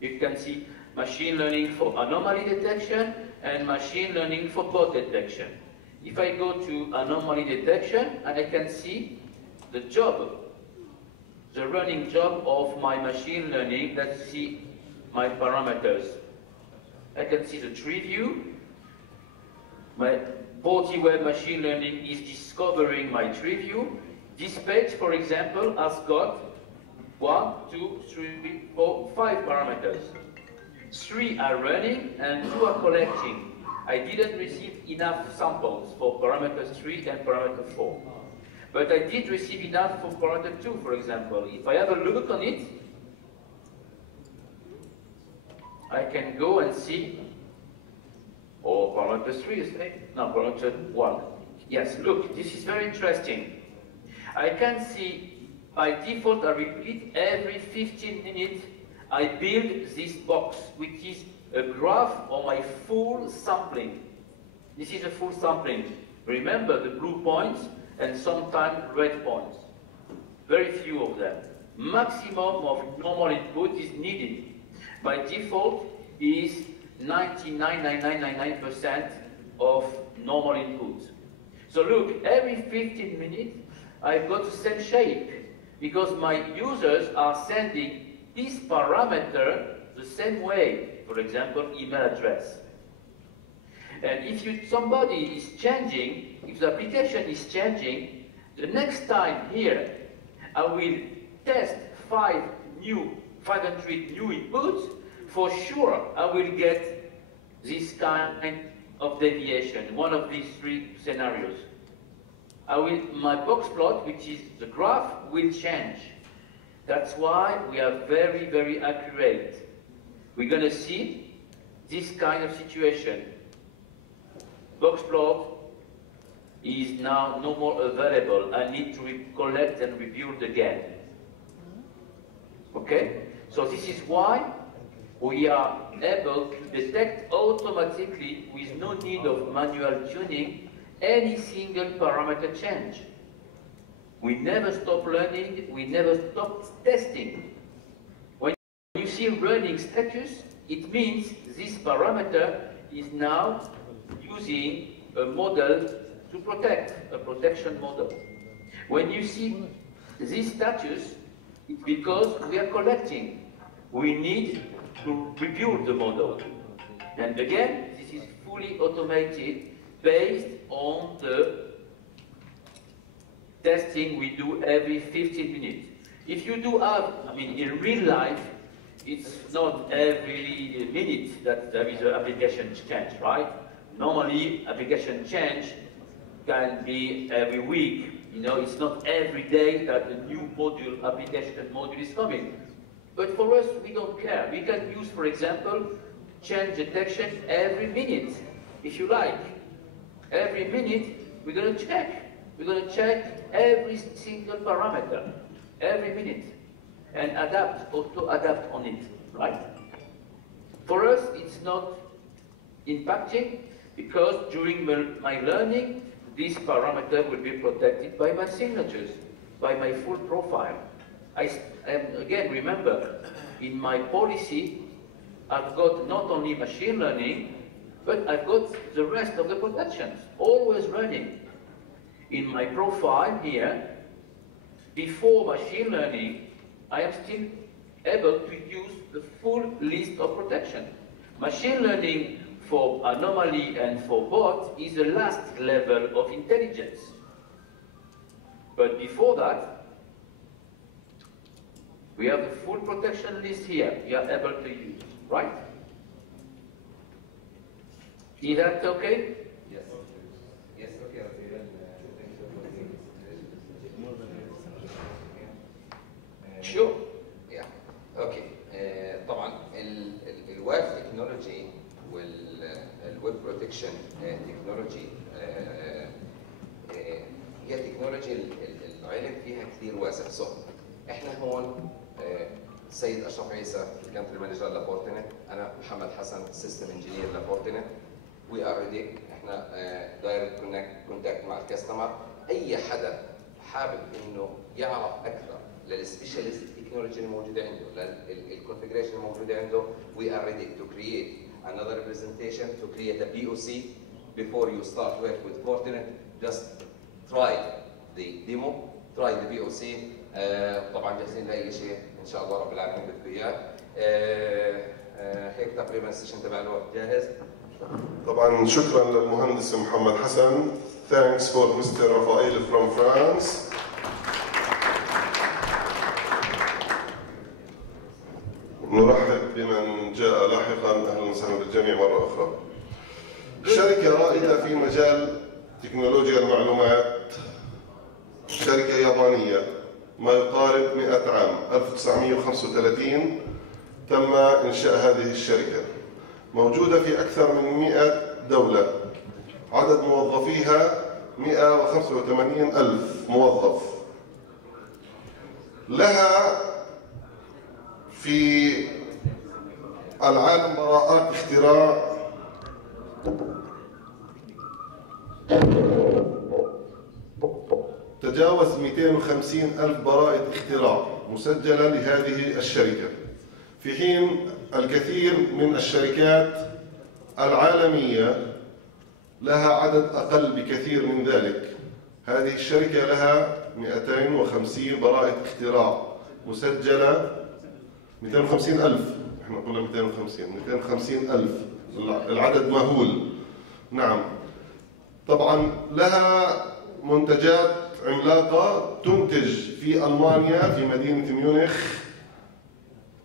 you can see machine learning for anomaly detection and machine learning for bot detection. If I go to anomaly detection, I can see the job, the running job of my machine learning. Let's see my parameters. I can see the tree view. My FortiWeb machine learning is discovering my tree view. This page, for example, has got 1, 2, 3, 4, 5 parameters. 3 are running and 2 are collecting. I didn't receive enough samples for parameter 3 and parameter 4. But I did receive enough for parameter 2, for example. If I have a look on it, I can go and see, or parameter 3 is it? No, parameter 1. Yes, look, this is very interesting. I can see, by default, I repeat every 15 minutes, I build this box, which is a graph of my full sampling. This is a full sampling. Remember the blue points and sometimes red points. Very few of them. Maximum of normal input is needed. By default is 99.9999% of normal input. So look, every 15 minutes, I've got the same shape because my users are sending this parameter the same way. For example, email address. And if somebody is changing, if the application is changing, the next time here, I will test 500 new inputs. For sure, I will get this kind of deviation, one of these 3 scenarios. My box plot, which is the graph, will change. That's why we are very, very accurate. We're going to see this kind of situation. Box plot is now no more available. I need to collect and rebuild again. Okay? So this is why we are able to detect automatically, with no need of manual tuning, any single parameter change. We never stop learning, we never stop testing. When you see running status, it means this parameter is now using a model to protect, a protection model. When you see this status, it's because we are collecting. We need to rebuild the model. And again, this is fully automated based on the testing we do every 15 minutes. If you do have, in real life, it's not every minute that there is an application change, right? Normally, application change can be every week. It's not every day that a new module, application module is coming. But for us, we don't care. We can use, for example, change detection every minute, if you like. Every minute, we're going to check. We're going to check every single parameter, every minute, and adapt, auto-adapt on it, right? For us, it's not impacting, because during my learning, this parameter will be protected by my signatures, by my full profile. And again, remember, in my policy, I've got not only machine learning, but I've got the rest of the protections, always running. In my profile here, before machine learning, I am still able to use the full list of protection. Machine learning for anomaly and for bot is the last level of intelligence. But before that, we have the full protection list here you are able to use, right? Is that okay? Yes. Yes, okay. Sure. Yeah. Okay. طبعا الويب تكنولوجي والويب بروتكشن تكنولوجي هي تكنولوجي العلم فيها كثير واسع. سو احنا هون السيد اشرف عيسى الكانتري مانجر لفورتينت، انا محمد حسن سيستم انجينير لفورتينت. وي ار ريدي، احنا دايركت كونتاكت مع الكاستمر. اي حدا حابب انه يعرف اكثر للسبيشاليست تكنولوجي الموجوده عنده، للكونفجريشن الموجوده عنده، we are ready to create another presentation to create a POC before you start work with Fortinet. Just try the demo, try the POC. طبعا جاهزين لاي شيء ان شاء الله رب العالمين بدكم اياه. هيك تقريبا السيشن تبع الوقت جاهز. طبعا شكرا للمهندس محمد حسن. Thanks for Mr. Rafael from France. نرحب بمن جاء لاحقا. اهلا وسهلا بالجميع مره اخرى. شركه رائده في مجال تكنولوجيا المعلومات، شركه يابانيه ما يقارب 100 عام. 1935 تم انشاء هذه الشركه، موجوده في اكثر من 100 دوله، عدد موظفيها 185,000 موظف. لها في العالم براءات اختراع تجاوز 250,000 براءة اختراع مسجلة لهذه الشركة، في حين الكثير من الشركات العالمية لها عدد أقل بكثير من ذلك. هذه الشركة لها 250 براءة اختراع مسجلة. 250,000، احنا قلنا 250,000 العدد مهول. نعم. طبعا لها منتجات عملاقة تنتج في ألمانيا في مدينة ميونخ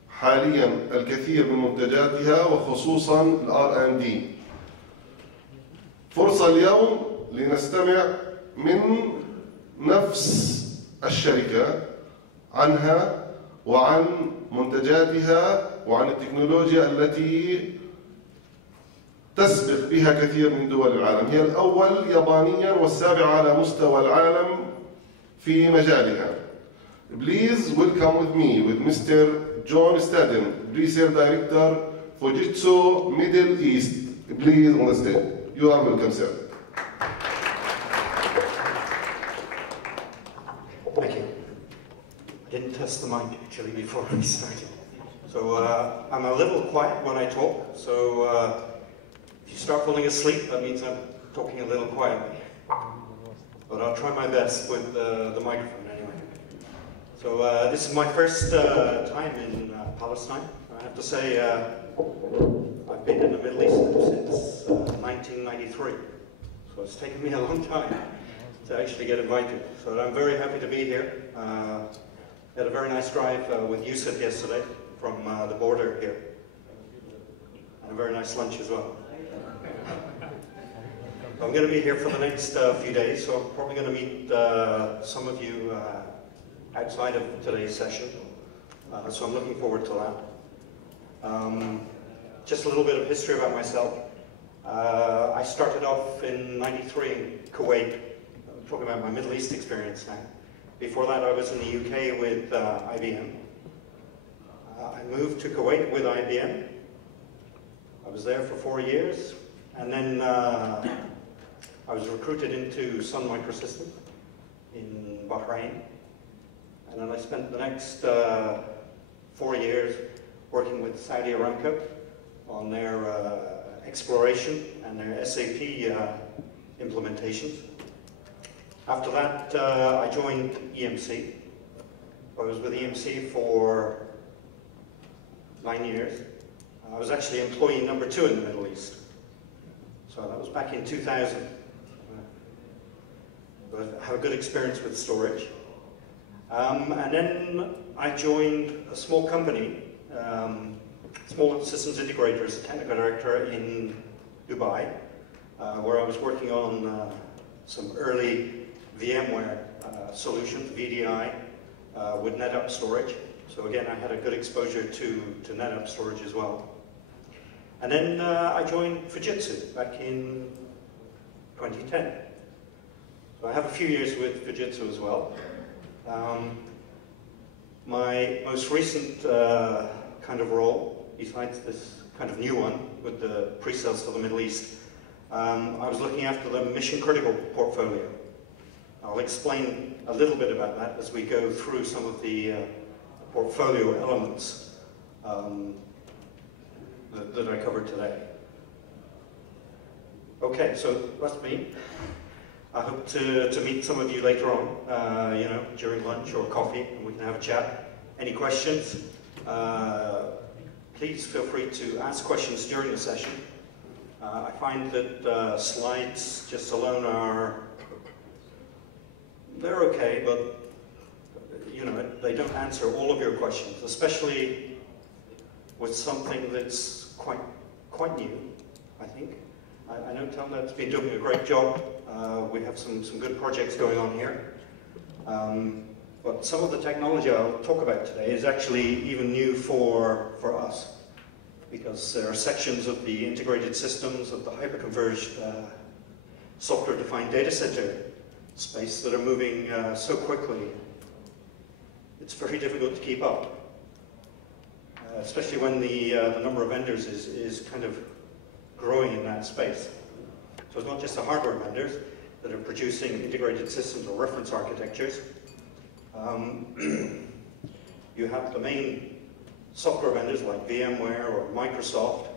حاليا الكثير من منتجاتها، وخصوصا الR&D. فرصة اليوم لنستمع من نفس الشركة عنها وعن منتجاتها وعن التكنولوجيا التي تسبق بها كثير من دول العالم. هي الأول يابانيا والسابع على مستوى العالم في مجالها. Please welcome with me with Mr. John Staden, Research Director, Fujitsu Middle East. Please on the stage. You are welcome, sir. Thank you. I didn't test the mic actually before I started. So I'm a little quiet when I talk, so if you start falling asleep, that means I'm talking a little quietly. But I'll try my best with the microphone anyway. So this is my first time in Palestine. I have to say I've been in the Middle East since 1993. So it's taken me a long time to actually get invited. So I'm very happy to be here. Had a very nice drive with Yusuf yesterday from the border here. And a very nice lunch as well. I'm going to be here for the next few days, so I'm probably going to meet some of you outside of today's session. So I'm looking forward to that. Just a little bit of history about myself. I started off in '93 in Kuwait. I'm talking about my Middle East experience now. Before that, I was in the UK with IBM. I moved to Kuwait with IBM. I was there for 4 years, and then I was recruited into Sun Microsystems in Bahrain. And then I spent the next 4 years working with Saudi Aramco on their exploration and their SAP implementations. After that, I joined EMC. I was with EMC for 9 years. I was actually employee number 2 in the Middle East. So that was back in 2000. I have a good experience with storage. And then I joined a small company, small systems integrator as a technical director in Dubai, where I was working on some early VMware solutions, VDI, with NetApp storage. So again, I had a good exposure to NetApp storage as well. And then I joined Fujitsu back in 2010. So I have a few years with Fujitsu as well. My most recent kind of role, besides this kind of new one with the pre-sales to the Middle East, I was looking after the mission-critical portfolio. I'll explain a little bit about that as we go through some of the portfolio elements that I covered today. Okay, so that's me. I hope to meet some of you later on, you know, during lunch or coffee, and we can have a chat. Any questions? Please feel free to ask questions during the session. I find that slides just alone they're okay, but you know, they don't answer all of your questions, especially with something that's quite new, I think. I know Telnet's been doing a great job. We have some good projects going on here. But some of the technology I'll talk about today is actually even new for us, because there are sections of the integrated systems of the hyperconverged software-defined data center space that are moving so quickly. It's very difficult to keep up, especially when the number of vendors is kind of growing in that space. So it's not just the hardware vendors that are producing integrated systems or reference architectures. You have the main software vendors like VMware or Microsoft,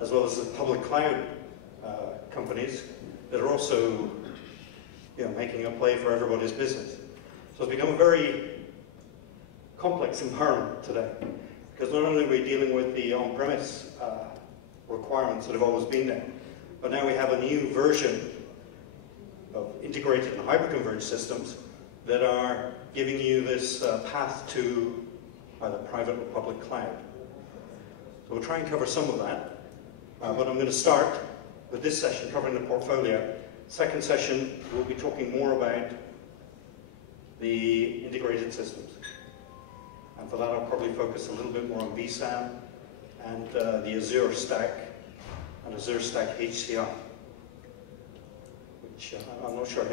as well as the public cloud companies that are also, you know, making a play for everybody's business. So it's become a very complex environment today, because not only are we dealing with the on-premise requirements that have always been there, but now we have a new version of integrated and hyperconverged systems that are giving you this path to either private or public cloud. So we'll try and cover some of that, but I'm going to start with this session covering the portfolio. Second session, we'll be talking more about the integrated systems. And for that, I'll probably focus a little bit more on vSAN and the Azure Stack and Azure Stack HCI, which I'm not sure.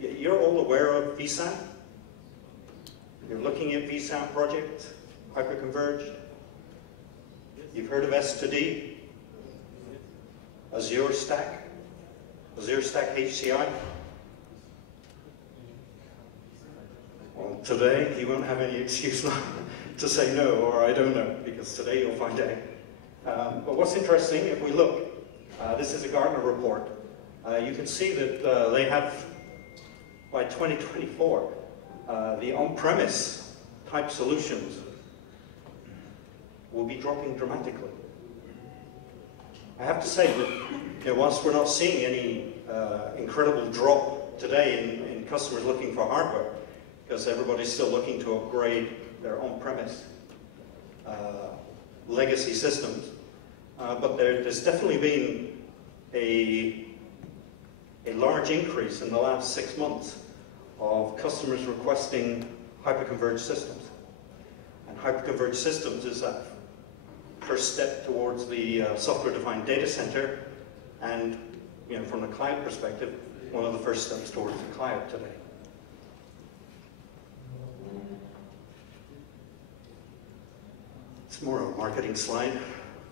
You're all aware of vSAN? You're looking at vSAN project, hyperconverged. You've heard of S2D, Azure Stack HCI. Well, today you won't have any excuse to say no, or I don't know, because today you'll find out. But what's interesting, if we look, this is a Gartner report. You can see that they have, by 2024, the on-premise type solutions will be dropping dramatically. I have to say that, you know, whilst we're not seeing any incredible drop today in customers looking for hardware, because everybody's still looking to upgrade their on-premise legacy systems, but there's definitely been a large increase in the last 6 months of customers requesting hyperconverged systems. And hyperconverged systems is that first step towards the software-defined data center, and, you know, from the cloud perspective, one of the first steps towards the cloud today. It's more a marketing slide.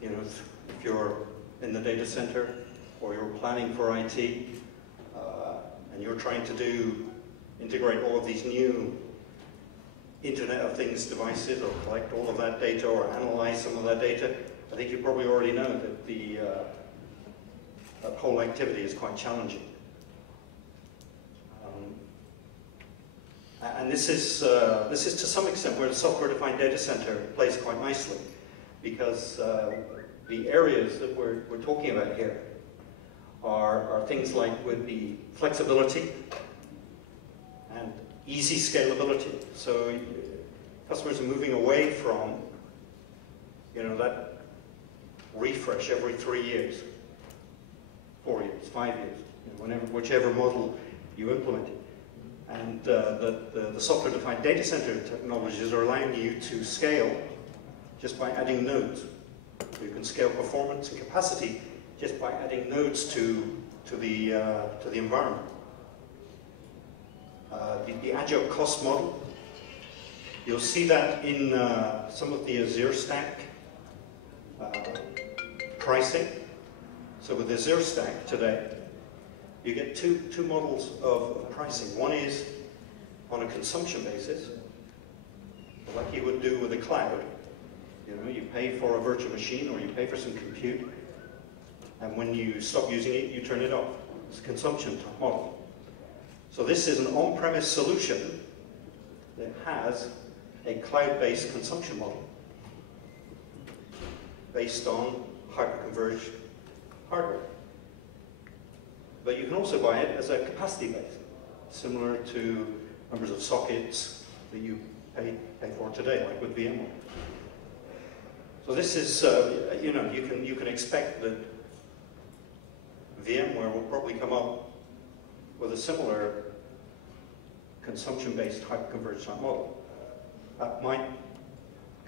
You know, if you're in the data center or you're planning for IT and you're trying to integrate all of these new Internet of Things devices, or collect all of that data, or analyze some of that data, I think you probably already know that that whole activity is quite challenging. And this is to some extent where the software-defined data center plays quite nicely, because the areas that we're talking about here are things like with the flexibility and easy scalability. So customers are moving away from, that refresh every 3 years, 4 years, 5 years, whichever model you implement. And the software-defined data center technologies are allowing you to scale just by adding nodes. You can scale performance and capacity just by adding nodes to the environment. The agile cost model, you'll see that in some of the Azure Stack pricing. So with Azure Stack today, you get two models of pricing. One is on a consumption basis, like you would do with a cloud. You pay for a virtual machine or you pay for some compute, and when you stop using it, you turn it off. It's a consumption model. So this is an on-premise solution that has a cloud-based consumption model based on hyper-converged hardware. But you can also buy it as a capacity base, similar to numbers of sockets that you pay for today, like with VMware. So this is, you can expect that VMware will probably come up with a similar consumption-based hyper-converged type model. That might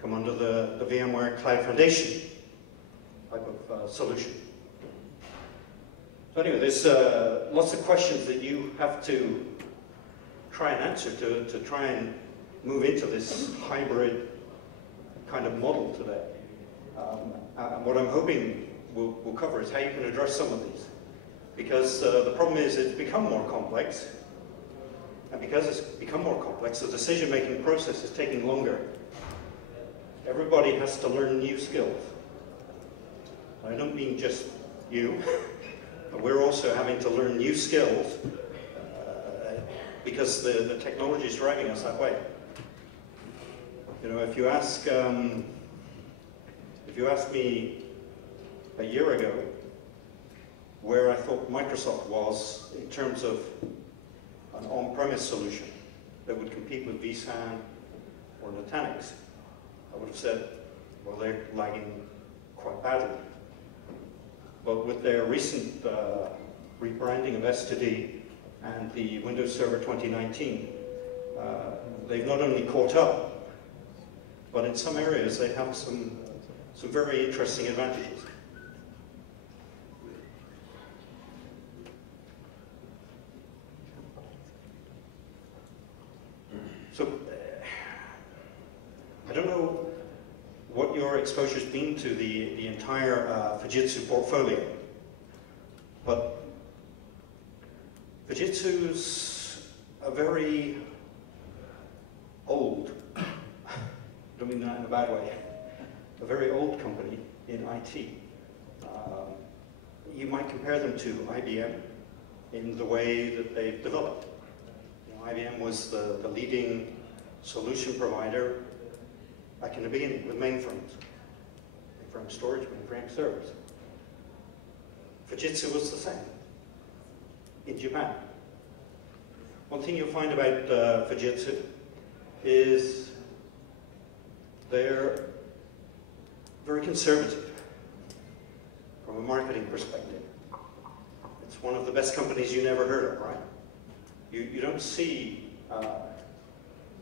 come under the VMware Cloud Foundation type of solution. So anyway, there's lots of questions that you have to try and answer to try and move into this hybrid kind of model today. And what I'm hoping we'll cover is how you can address some of these. Because the problem is it's become more complex. And because it's become more complex, the decision-making process is taking longer. Everybody has to learn new skills. I don't mean just you, but we're also having to learn new skills because the technology is driving us that way. If you ask me a year ago where I thought Microsoft was in terms of an on-premise solution that would compete with vSAN or Nutanix, I would have said, well, they're lagging quite badly. But with their recent rebranding of S2D and the Windows Server 2019, they've not only caught up, but in some areas they have some very interesting advantages. So, I don't know what your exposure's been to the entire Fujitsu portfolio, but Fujitsu's a very old, I don't mean that in a bad way, a very old company in IT. You might compare them to IBM in the way that they've developed. IBM was the leading solution provider back in the beginning with mainframes, mainframe storage, mainframe servers. Fujitsu was the same in Japan. One thing you'll find about Fujitsu is they're very conservative from a marketing perspective. It's one of the best companies you never heard of, right? You don't see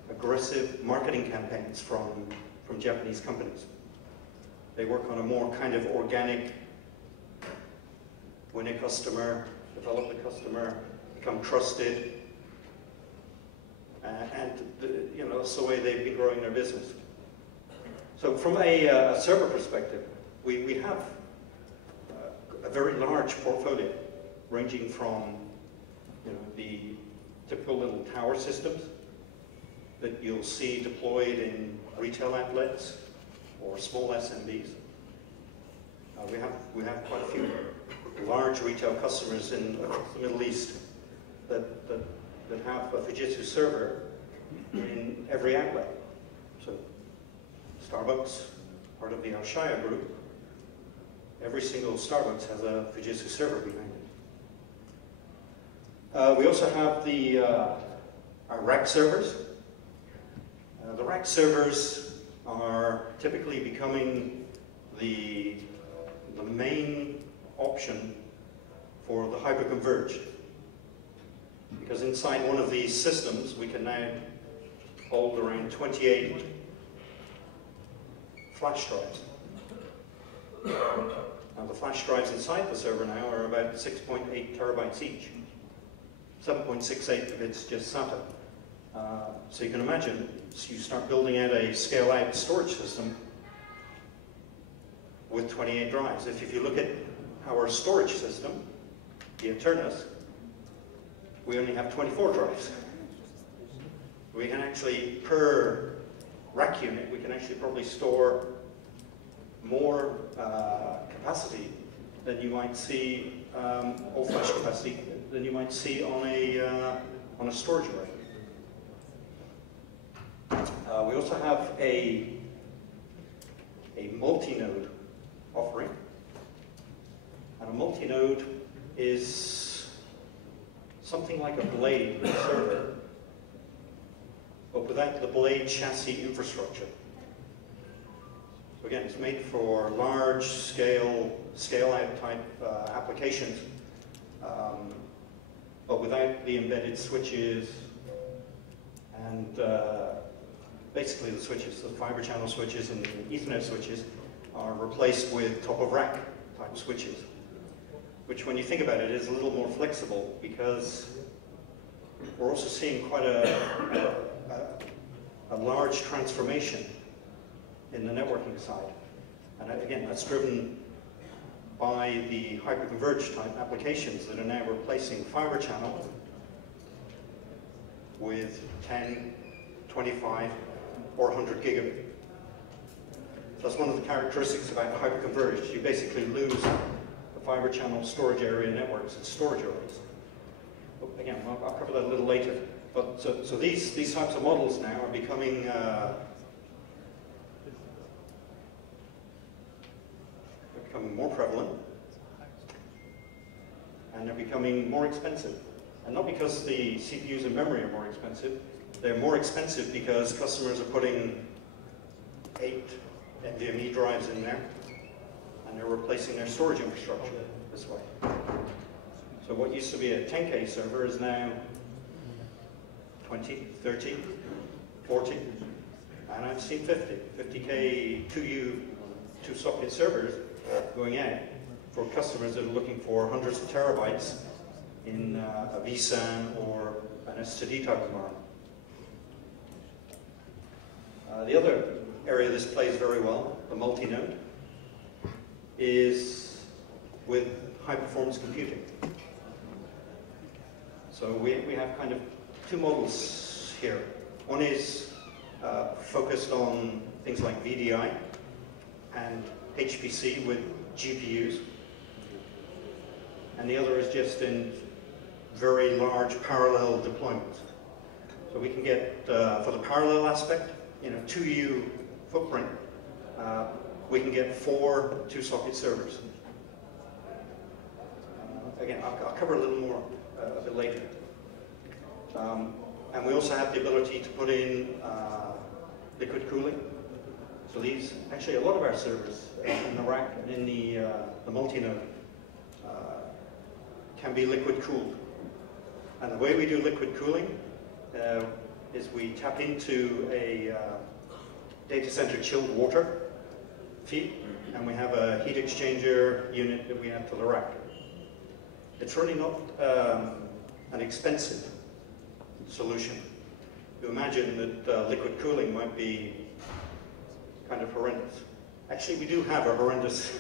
aggressive marketing campaigns from Japanese companies. They work on a more kind of organic, win a customer, develop the customer, become trusted, and that's the way they've been growing their business. So from a server perspective, we have a very large portfolio, ranging from the typical little tower systems that you'll see deployed in retail outlets or small SMBs. We have quite a few large retail customers across the Middle East that have a Fujitsu server in every outlet. So Starbucks, part of the Al Shaya group, every single Starbucks has a Fujitsu server behind it. We also have the our rack servers. The rack servers are typically becoming the main option for the hyper-converged. Because inside one of these systems, we can now hold around 28 flash drives. Now the flash drives inside the server now are about 6.8 terabytes each. 7.68 of it's just SATA. So you can imagine, you start building out a scale-out storage system with 28 drives. If you look at our storage system, the Eternus, we only have 24 drives. We can actually, per rack unit, we can actually probably store more capacity than you might see, or flash capacity, than you might see on a storage array. We also have a multi-node offering, and a multi-node is something like a blade server, but without the blade chassis infrastructure. So again, it's made for large scale-out type applications, but without the embedded switches and basically the switches, the fiber channel switches and the Ethernet switches are replaced with top-of-rack type switches, which when you think about it is a little more flexible because we're also seeing quite a large transformation in the networking side. And again, that's driven by the hyperconverged type applications that are now replacing fiber channel with 10, 25, or 100 gigabit. So that's one of the characteristics about hyperconverged. You basically lose the fiber channel storage area networks and storage areas. But again, I'll cover that a little later. But so these types of models now are becoming more prevalent, and they're becoming more expensive. And not because the CPUs and memory are more expensive, they're more expensive because customers are putting 8 NVMe drives in there, and they're replacing their storage infrastructure this way. So what used to be a 10K server is now 20, 30, 40, and I've seen 50K 2U, 2-socket servers going out for customers that are looking for hundreds of terabytes in a vSAN or an SSD type environment. The other area this plays very well, the multi-node, is with high-performance computing. So we have kind of two models here. One is focused on things like VDI and HPC with GPUs, and the other is just in very large parallel deployments. So we can get, for the parallel aspect, in a 2U footprint, we can get 4 2-socket servers. Again, I'll cover a little more a bit later. And we also have the ability to put in liquid cooling. So these, actually a lot of our servers in the rack and in the multi-node can be liquid cooled. And the way we do liquid cooling is we tap into a data center chilled water feed, and we have a heat exchanger unit that we add to the rack. It's really not an expensive solution. You imagine that liquid cooling might be kind of horrendous. Actually, we do have a horrendous,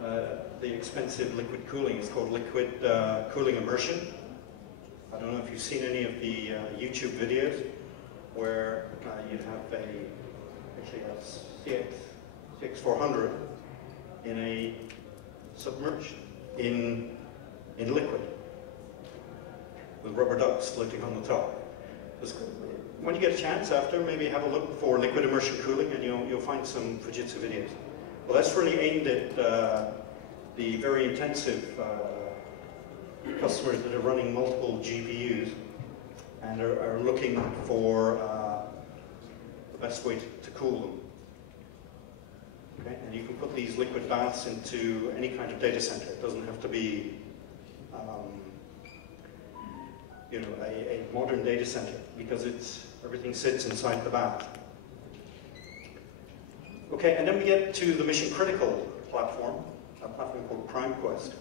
the expensive liquid cooling. It's called liquid cooling immersion. I don't know if you've seen any of the YouTube videos where you'd have actually a CX400 in a submerged in liquid with rubber ducks floating on the top. When you get a chance after, maybe have a look for liquid immersion cooling, and you'll find some Fujitsu videos. Well, that's really aimed at the very intensive customers that are running multiple GPUs and are looking for the best way to cool them. Okay? And you can put these liquid baths into any kind of data center. It doesn't have to be you know, a modern data center, because everything sits inside the bath. Okay, and then we get to the mission-critical platform, a platform called PrimeQuest.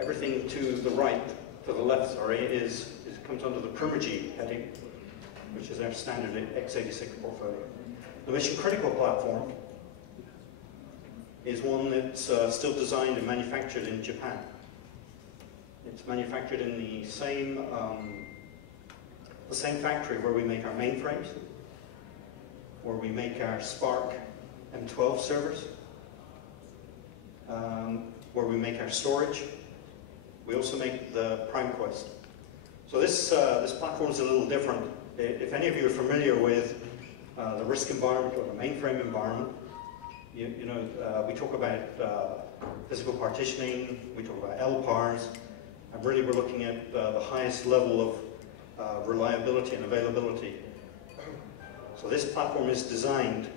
Everything to the right, to the left, sorry, comes under the Primergy heading, which is our standard x86 portfolio. The mission-critical platform is one that's still designed and manufactured in Japan. It's manufactured in the same factory where we make our mainframes, where we make our Spark M12 servers, where we make our storage. We also make the PrimeQuest. So this platform is a little different. If any of you are familiar with the RISC environment or the mainframe environment, you know, we talk about physical partitioning, we talk about LPARs, and really we're looking at the highest level of reliability and availability. So this platform is designed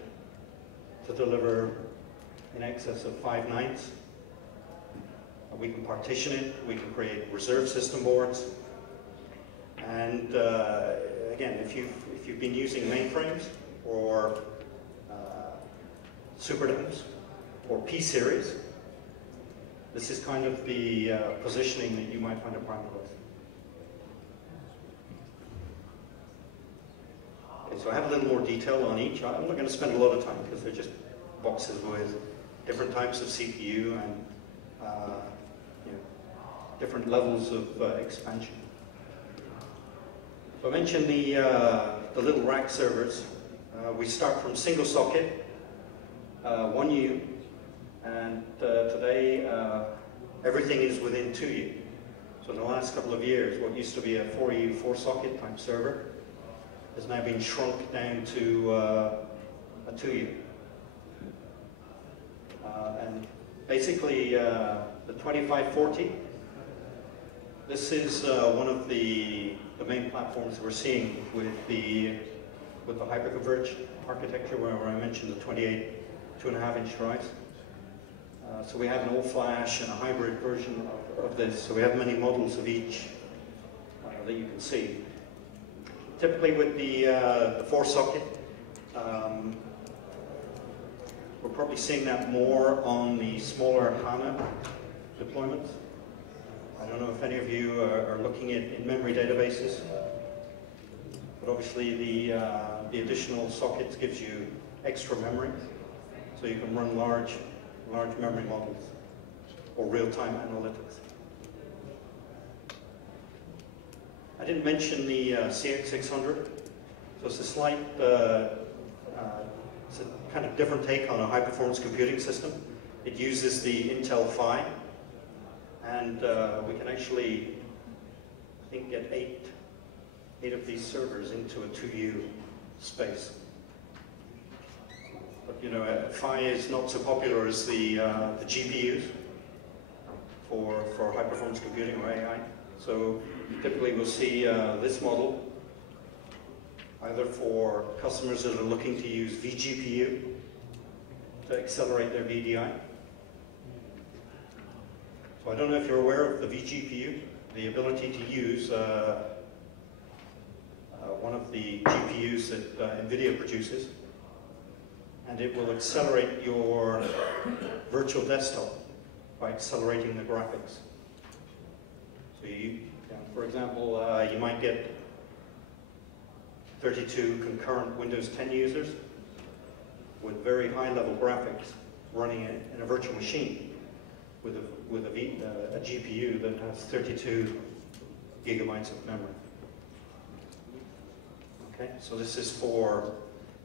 to deliver in excess of 5 nines. We can partition it, we can create reserve system boards, and again, if you've been using mainframes or SuperDOMs or P-series, this is kind of the positioning that you might find at PrimeQuest. Okay, so I have a little more detail on each. I'm not going to spend a lot of time because they're just boxes with different types of CPU and you know, different levels of expansion. So I mentioned the little rack servers. We start from single socket, 1U, and today everything is within 2U. So in the last couple of years, what used to be a 4U, 4-socket type server has now been shrunk down to a 2U. And basically, the 2540, this is one of the main platforms we're seeing with the hyperconverged architecture, where I mentioned the 28 2.5-inch drives. So we have an all-flash and a hybrid version of this. So we have many models of each that you can see. Typically with the 4-socket, we're probably seeing that more on the smaller HANA deployments. I don't know if any of you are looking at in-memory databases, but obviously the additional sockets gives you extra memory, so you can run large memory models or real-time analytics. I didn't mention the CX600, so it's a slight, it's a kind of different take on a high-performance computing system. It uses the Intel Phi, and we can actually, I think, get eight of these servers into a 2U space. But you know, Phi is not so popular as the GPUs for high-performance computing or AI. So typically we'll see this model either for customers that are looking to use vGPU to accelerate their VDI. So I don't know if you're aware of the vGPU, the ability to use one of the GPUs that NVIDIA produces, and it will accelerate your virtual desktop by accelerating the graphics. So for example, you might get 32 concurrent Windows 10 users with very high-level graphics running in a virtual machine with a GPU that has 32 gigabytes of memory. Okay, so this is for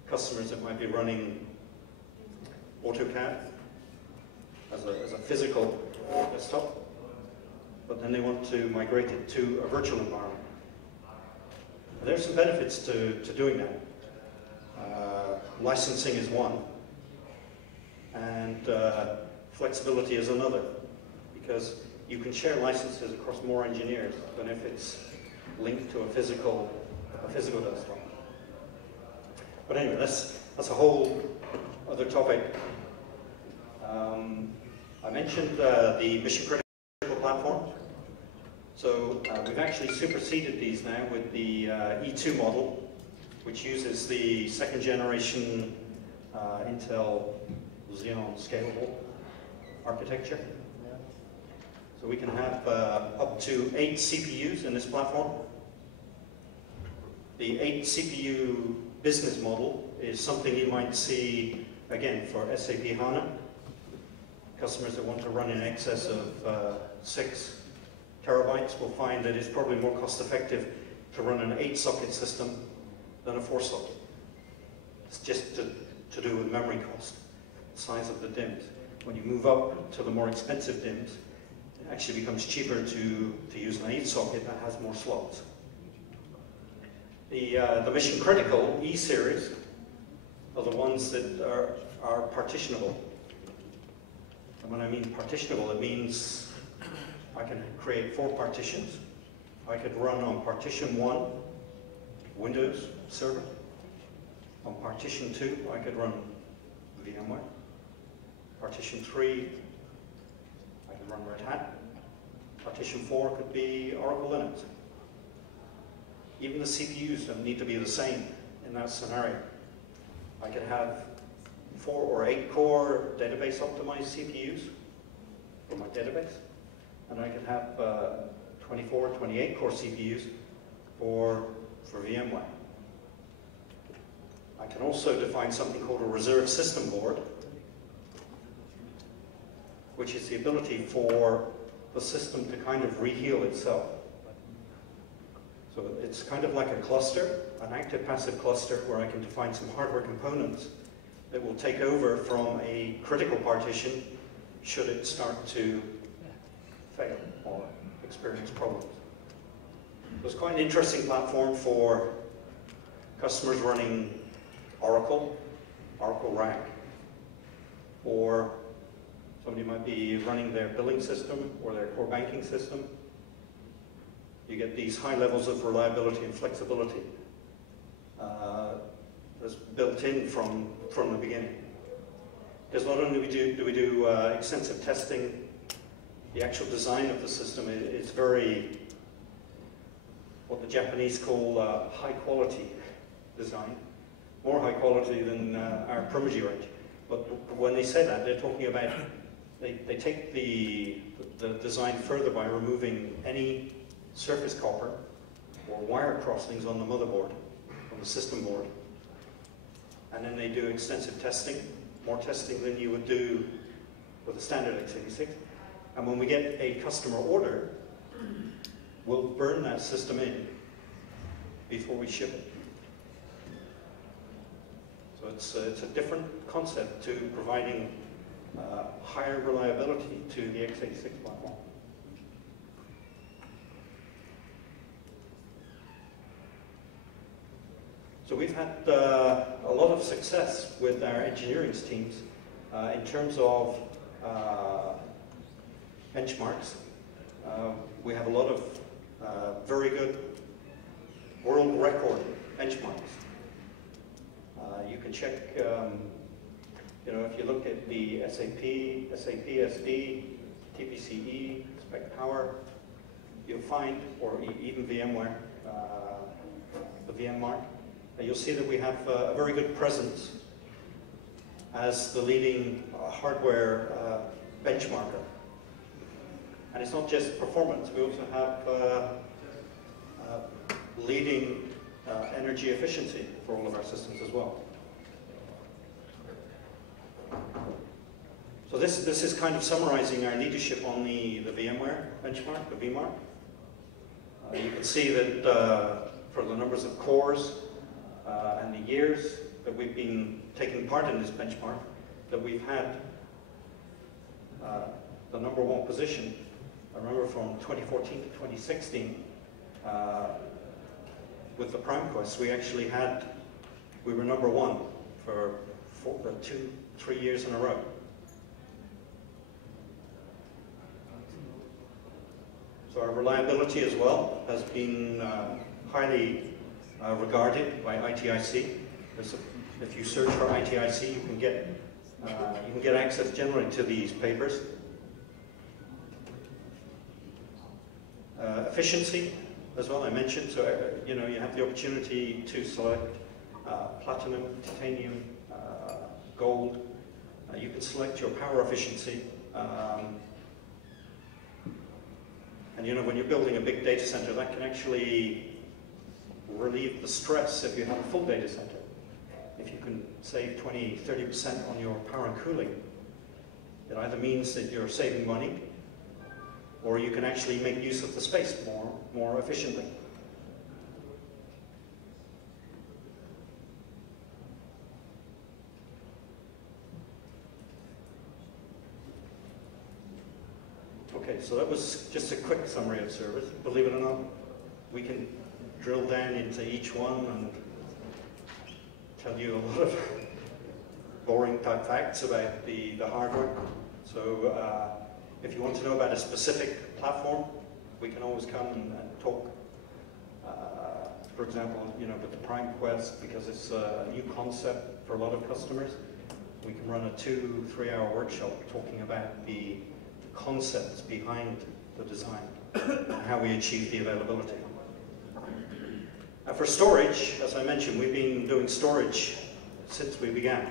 customers that might be running AutoCAD as a physical desktop, but then they want to migrate it to a virtual environment. And there's some benefits to doing that. Licensing is one, and flexibility is another, because you can share licenses across more engineers than if it's linked to a physical desktop. But anyway, that's a whole other topic. I mentioned the mission critical platform. So we've actually superseded these now with the E2 model, which uses the second generation Intel Xeon scalable architecture. So we can have up to 8 CPUs in this platform. The 8 CPU business model is something you might see, again, for SAP HANA. Customers that want to run in excess of 6 terabytes will find that it's probably more cost effective to run an 8-socket system than a 4-socket. It's just to do with memory cost, the size of the DIMMs. When you move up to the more expensive DIMMs, it actually becomes cheaper to use an 8-socket that has more slots. The mission critical E-series are the ones that are partitionable. And when I mean partitionable, it means I can create 4 partitions. I could run on partition 1, Windows Server. On partition 2, I could run VMware. Partition 3, I could run Red Hat. Partition 4 could be Oracle Linux. Even the CPUs don't need to be the same in that scenario. I could have 4 or 8 core database optimized CPUs for my database. And I could have 24, 28 core CPUs for VMware. I can also define something called a reserve system board, which is the ability for the system to kind of reheal itself. So it's kind of like a cluster, an active-passive cluster, where I can define some hardware components that will take over from a critical partition should it start to fail or experience problems. So it's quite an interesting platform for customers running Oracle RAC, or somebody might be running their billing system or their core banking system. You get these high levels of reliability and flexibility that's built in from the beginning. Because not only do we do extensive testing, the actual design of the system is very, what the Japanese call high quality design. More high quality than our Primogy range. But when they say that, they're talking about, they take the design further by removing any surface copper or wire crossings on the motherboard, on the system board. And then they do extensive testing, more testing than you would do with a standard x86. And when we get a customer order, we'll burn that system in before we ship it. So it's a different concept to providing higher reliability to the x86 platform. So we've had a lot of success with our engineering teams in terms of benchmarks. We have a lot of very good world record benchmarks. You can check, if you look at the SAP, SAP SD, TPCE, Spec Power, you'll find, or even VMware, the VMmark, you'll see that we have a very good presence as the leading hardware benchmarker. And it's not just performance, we also have leading energy efficiency for all of our systems as well. So this is kind of summarizing our leadership on the VMware benchmark, the VMmark. You can see that for the numbers of cores and the years that we've been taking part in this benchmark, that we've had the #1 position. I remember from 2014 to 2016, with the Prime Quest, we were #1 for 2-3 years in a row. So our reliability as well has been highly regarded by ITIC. If you search for ITIC, you can get access generally to these papers. Efficiency as well, I mentioned. So you know, you have the opportunity to select platinum, titanium, gold. You can select your power efficiency. And you know, when you're building a big data center, that can actually relieve the stress if you have a full data center. If you can save 20–30% on your power and cooling, it either means that you're saving money, or you can actually make use of the space more efficiently. Okay, so that was just a quick summary of service. Believe it or not, we can drill down into each one and tell you a lot of boring type facts about the hardware. So if you want to know about a specific platform, we can always come and talk. For example, you know, with the Prime Quest, because it's a new concept for a lot of customers, we can run a 2–3 hour workshop talking about the concepts behind the design and how we achieve the availability. For storage, as I mentioned, we've been doing storage since we began.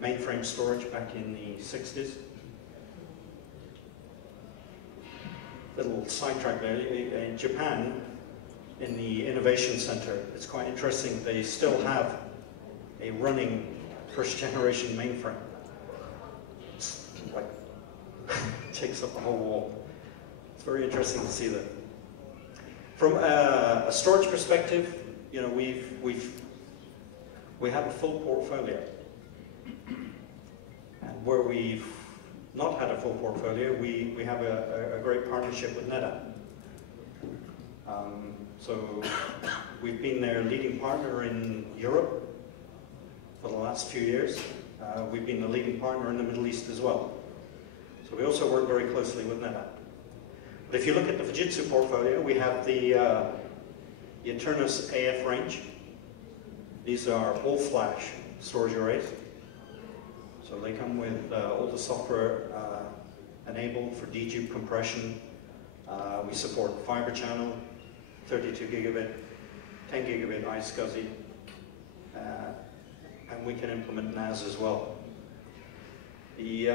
Mainframe storage back in the 60s. Little sidetrack there. In Japan, in the Innovation Center, it's quite interesting. They still have a running first-generation mainframe. It's like takes up the whole wall. It's very interesting to see that. From a storage perspective, you know, we have a full portfolio, and where we've not had a full portfolio, we have a great partnership with NetApp. So we've been their leading partner in Europe for the last few years. We've been the leading partner in the Middle East as well. So we also work very closely with NetApp. But if you look at the Fujitsu portfolio, we have the Eternus AF range. These are all-flash storage arrays. So they come with all the software enabled for dedupe compression. We support Fiber Channel, 32 gigabit, 10 gigabit iSCSI, and we can implement NAS as well. The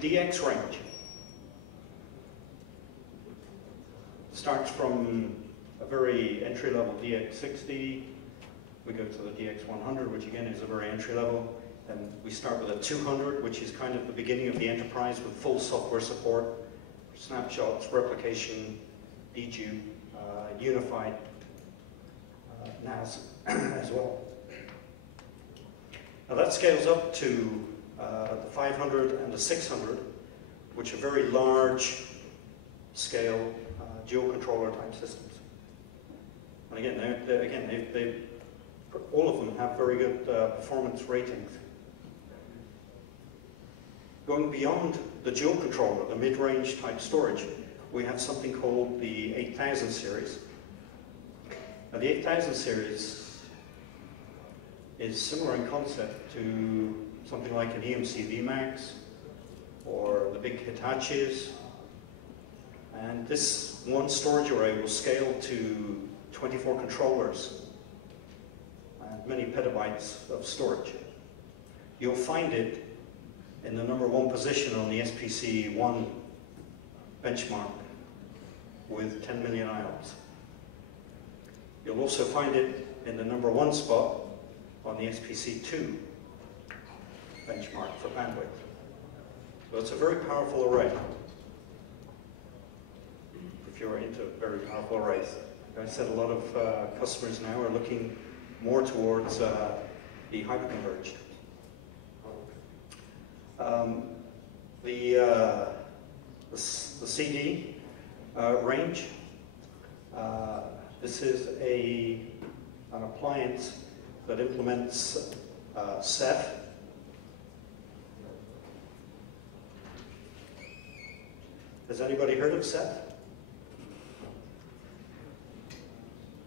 DX range starts from a very entry-level DX60. We go to the DX100, which again is a very entry-level. And we start with a 200, which is kind of the beginning of the enterprise with full software support, snapshots, replication, dedupe, unified NAS as well. Now that scales up to the 500 and the 600, which are very large scale dual controller type systems. And again, all of them have very good performance ratings. Going beyond the dual controller, the mid-range type storage, we have something called the 8000 series. Now the 8000 series is similar in concept to something like an EMC VMAX or the big Hitachis. And this one storage array will scale to 24 controllers and many petabytes of storage. You'll find it in the #1 position on the SPC1 benchmark with 10 million IOPS. You'll also find it in the #1 spot on the SPC2 benchmark for bandwidth. So it's a very powerful array. If you're into very powerful arrays. Like I said, a lot of customers now are looking more towards the hyperconverged. The CD range. This is an appliance that implements Ceph. This Has anybody heard of Ceph?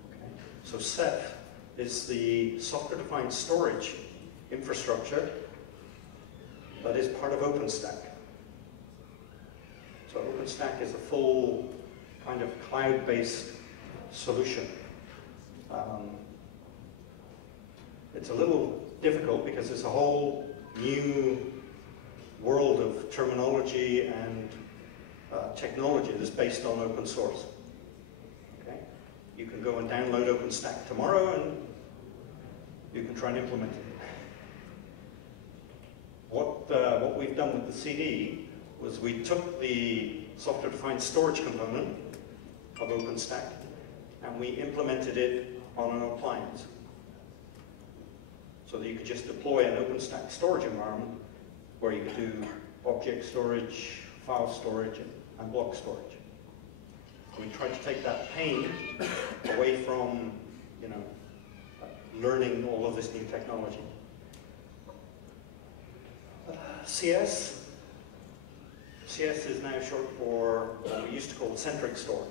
Okay. So Ceph is the software-defined storage infrastructure that is part of OpenStack. So OpenStack is a full kind of cloud-based solution. It's a little difficult because it's a whole new world of terminology and technology that's based on open source. Okay? You can go and download OpenStack tomorrow and you can try and implement it. What we've done with the CD was we took the software-defined storage component of OpenStack and we implemented it on an appliance. So that you could just deploy an OpenStack storage environment where you could do object storage, file storage, and block storage. So we tried to take that pain away from, learning all of this new technology. CS is now short for what we used to call Centric Store.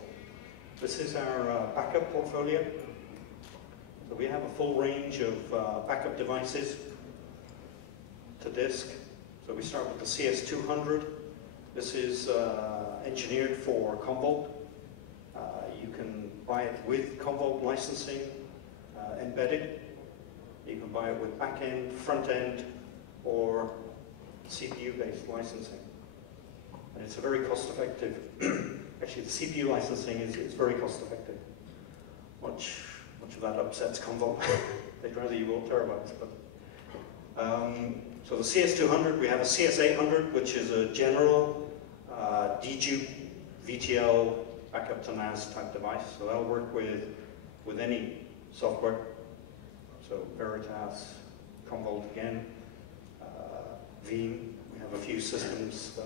This is our backup portfolio. So we have a full range of backup devices to disk. So we start with the CS200. This is engineered for Commvault. You can buy it with Commvault licensing embedded. You can buy it with back-end, front-end, or CPU-based licensing. And it's a very cost-effective, actually the CPU licensing is very cost-effective. Much of that upsets Commvault. They'd rather you go terabytes. But, so the CS200, we have a CS800, which is a general dedupe VTL backup to NAS type device. So that'll work with any software. So Veritas, Commvault again, Veeam. We have a few systems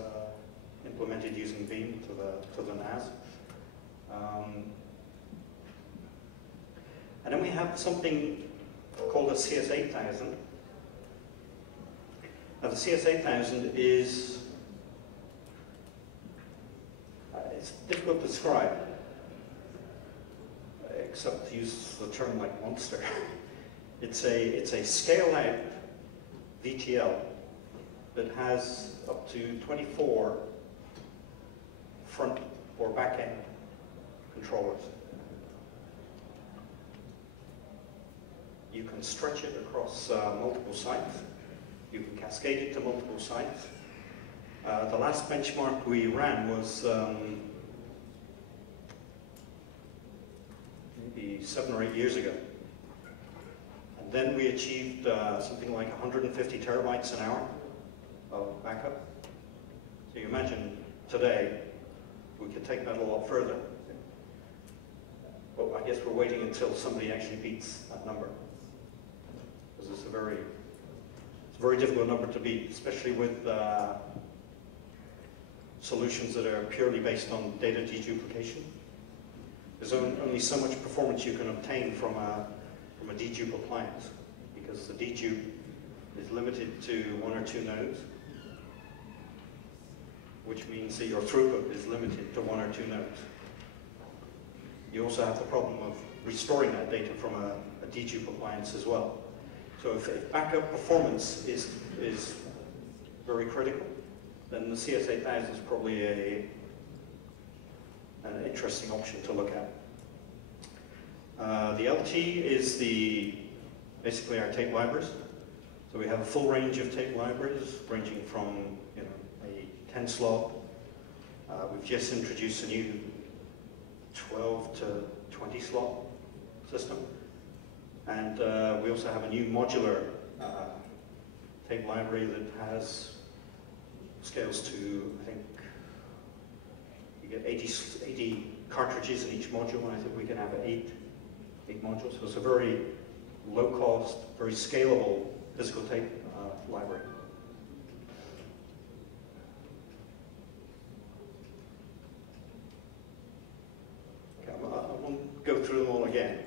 implemented using Veeam to the NAS. And then we have something called a CS8000. Now the CS8000 is, it's difficult to describe, except to use the term like monster. It's a scale-out VTL that has up to 24 front or back-end controllers. You can stretch it across multiple sites. You can cascade it to multiple sites. The last benchmark we ran was maybe 7 or 8 years ago. And then we achieved something like 150 terabytes an hour of backup. So you imagine today, we could take that a lot further. But I guess we're waiting until somebody actually beats that number. Because it's a very difficult number to beat, especially with solutions that are purely based on data deduplication. There's only so much performance you can obtain from a dedupe appliance, because the dedupe is limited to 1 or 2 nodes, which means that your throughput is limited to 1 or 2 nodes. You also have the problem of restoring that data from a dedupe appliance as well. So if backup performance is very critical, then the CS8000 is probably an interesting option to look at. The LT is basically our tape libraries. So we have a full range of tape libraries, ranging from a 10 slot. We've just introduced a new 12 to 20 slot system. And we also have a new modular tape library that has scales to, I think, you get 80 cartridges in each module, and I think we can have 8 modules. So it's a very low cost, very scalable physical tape library. Okay, I won't go through them all again.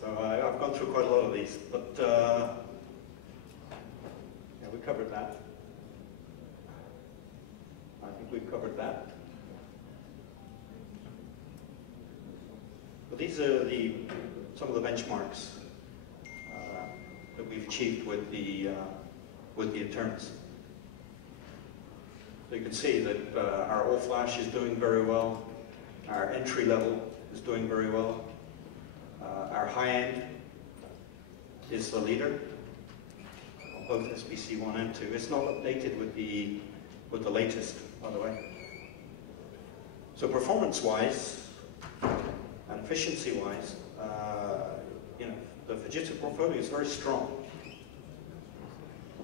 So I've gone through quite a lot of these, but yeah, we covered that. I think we've covered that. these are some of the benchmarks that we've achieved with the internals. So you can see that our all-flash is doing very well, our entry level is doing very well, our high-end is the leader, both SBC 1 and 2. It's not updated with the latest, by the way. So performance-wise and efficiency-wise, you know, the Fujitsu portfolio is very strong.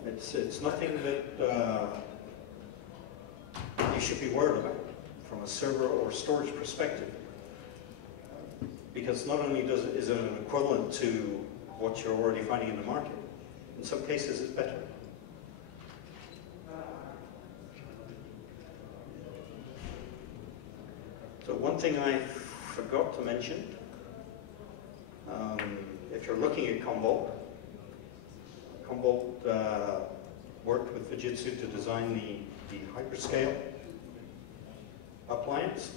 It's nothing that you should be worried about from a server or storage perspective, because not only is it an equivalent to what you're already finding in the market, in some cases it's better. So one thing I forgot to mention, if you're looking at Commvault worked with Fujitsu to design the hyperscale appliance.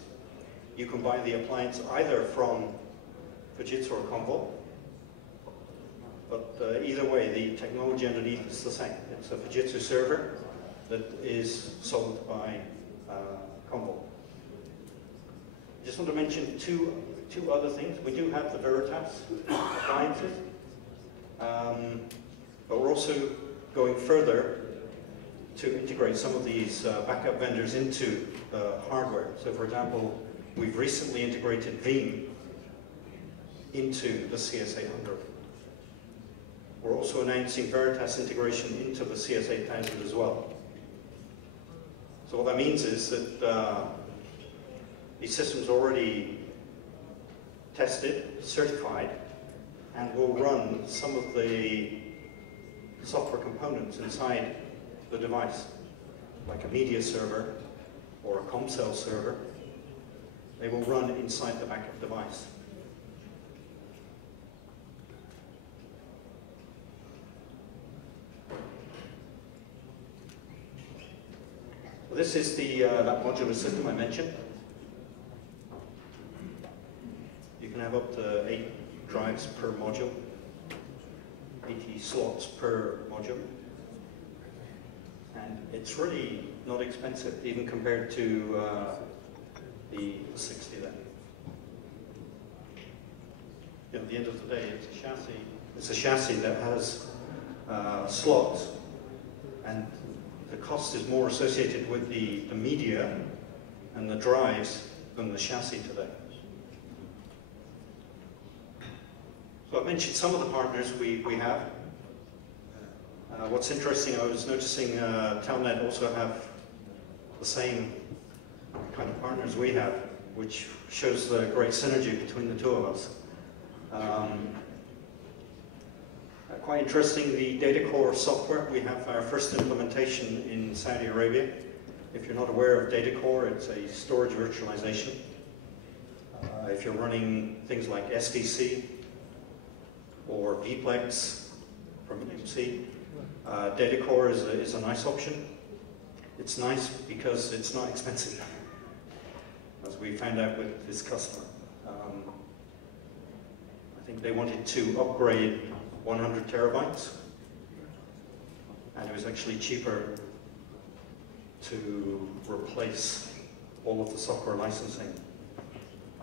You can buy the appliance either from Fujitsu or Commvault, but either way, the technology underneath is the same. It's a Fujitsu server that is sold by Commvault. I just want to mention two other things. We do have the Veritas appliances, but we're also going further to integrate some of these backup vendors into the hardware. So for example, we've recently integrated Veeam into the CS800. We're also announcing Veritas integration into the CS8000 as well. So what that means is that these systems are already tested, certified, and will run some of the software components inside the device, like a media server or a ComCell server. They will run inside the backup device. So this is that modular system I mentioned. You can have up to 8 drives per module, 80 slots per module. And it's really not expensive, even compared to the 60 then. You know, at the end of the day, it's a chassis that has slots, and the cost is more associated with the media and the drives than the chassis today. So I mentioned some of the partners we have. What's interesting, I was noticing Telnet also have the same kind of partners we have, which shows the great synergy between the two of us. Quite interesting, the DataCore software, we have our first implementation in Saudi Arabia. If you're not aware of DataCore, it's a storage virtualization. If you're running things like SDC or vPlex from EMC, DataCore is a nice option. It's nice because it's not expensive, as we found out with this customer. I think they wanted to upgrade 100 terabytes, and it was actually cheaper to replace all of the software licensing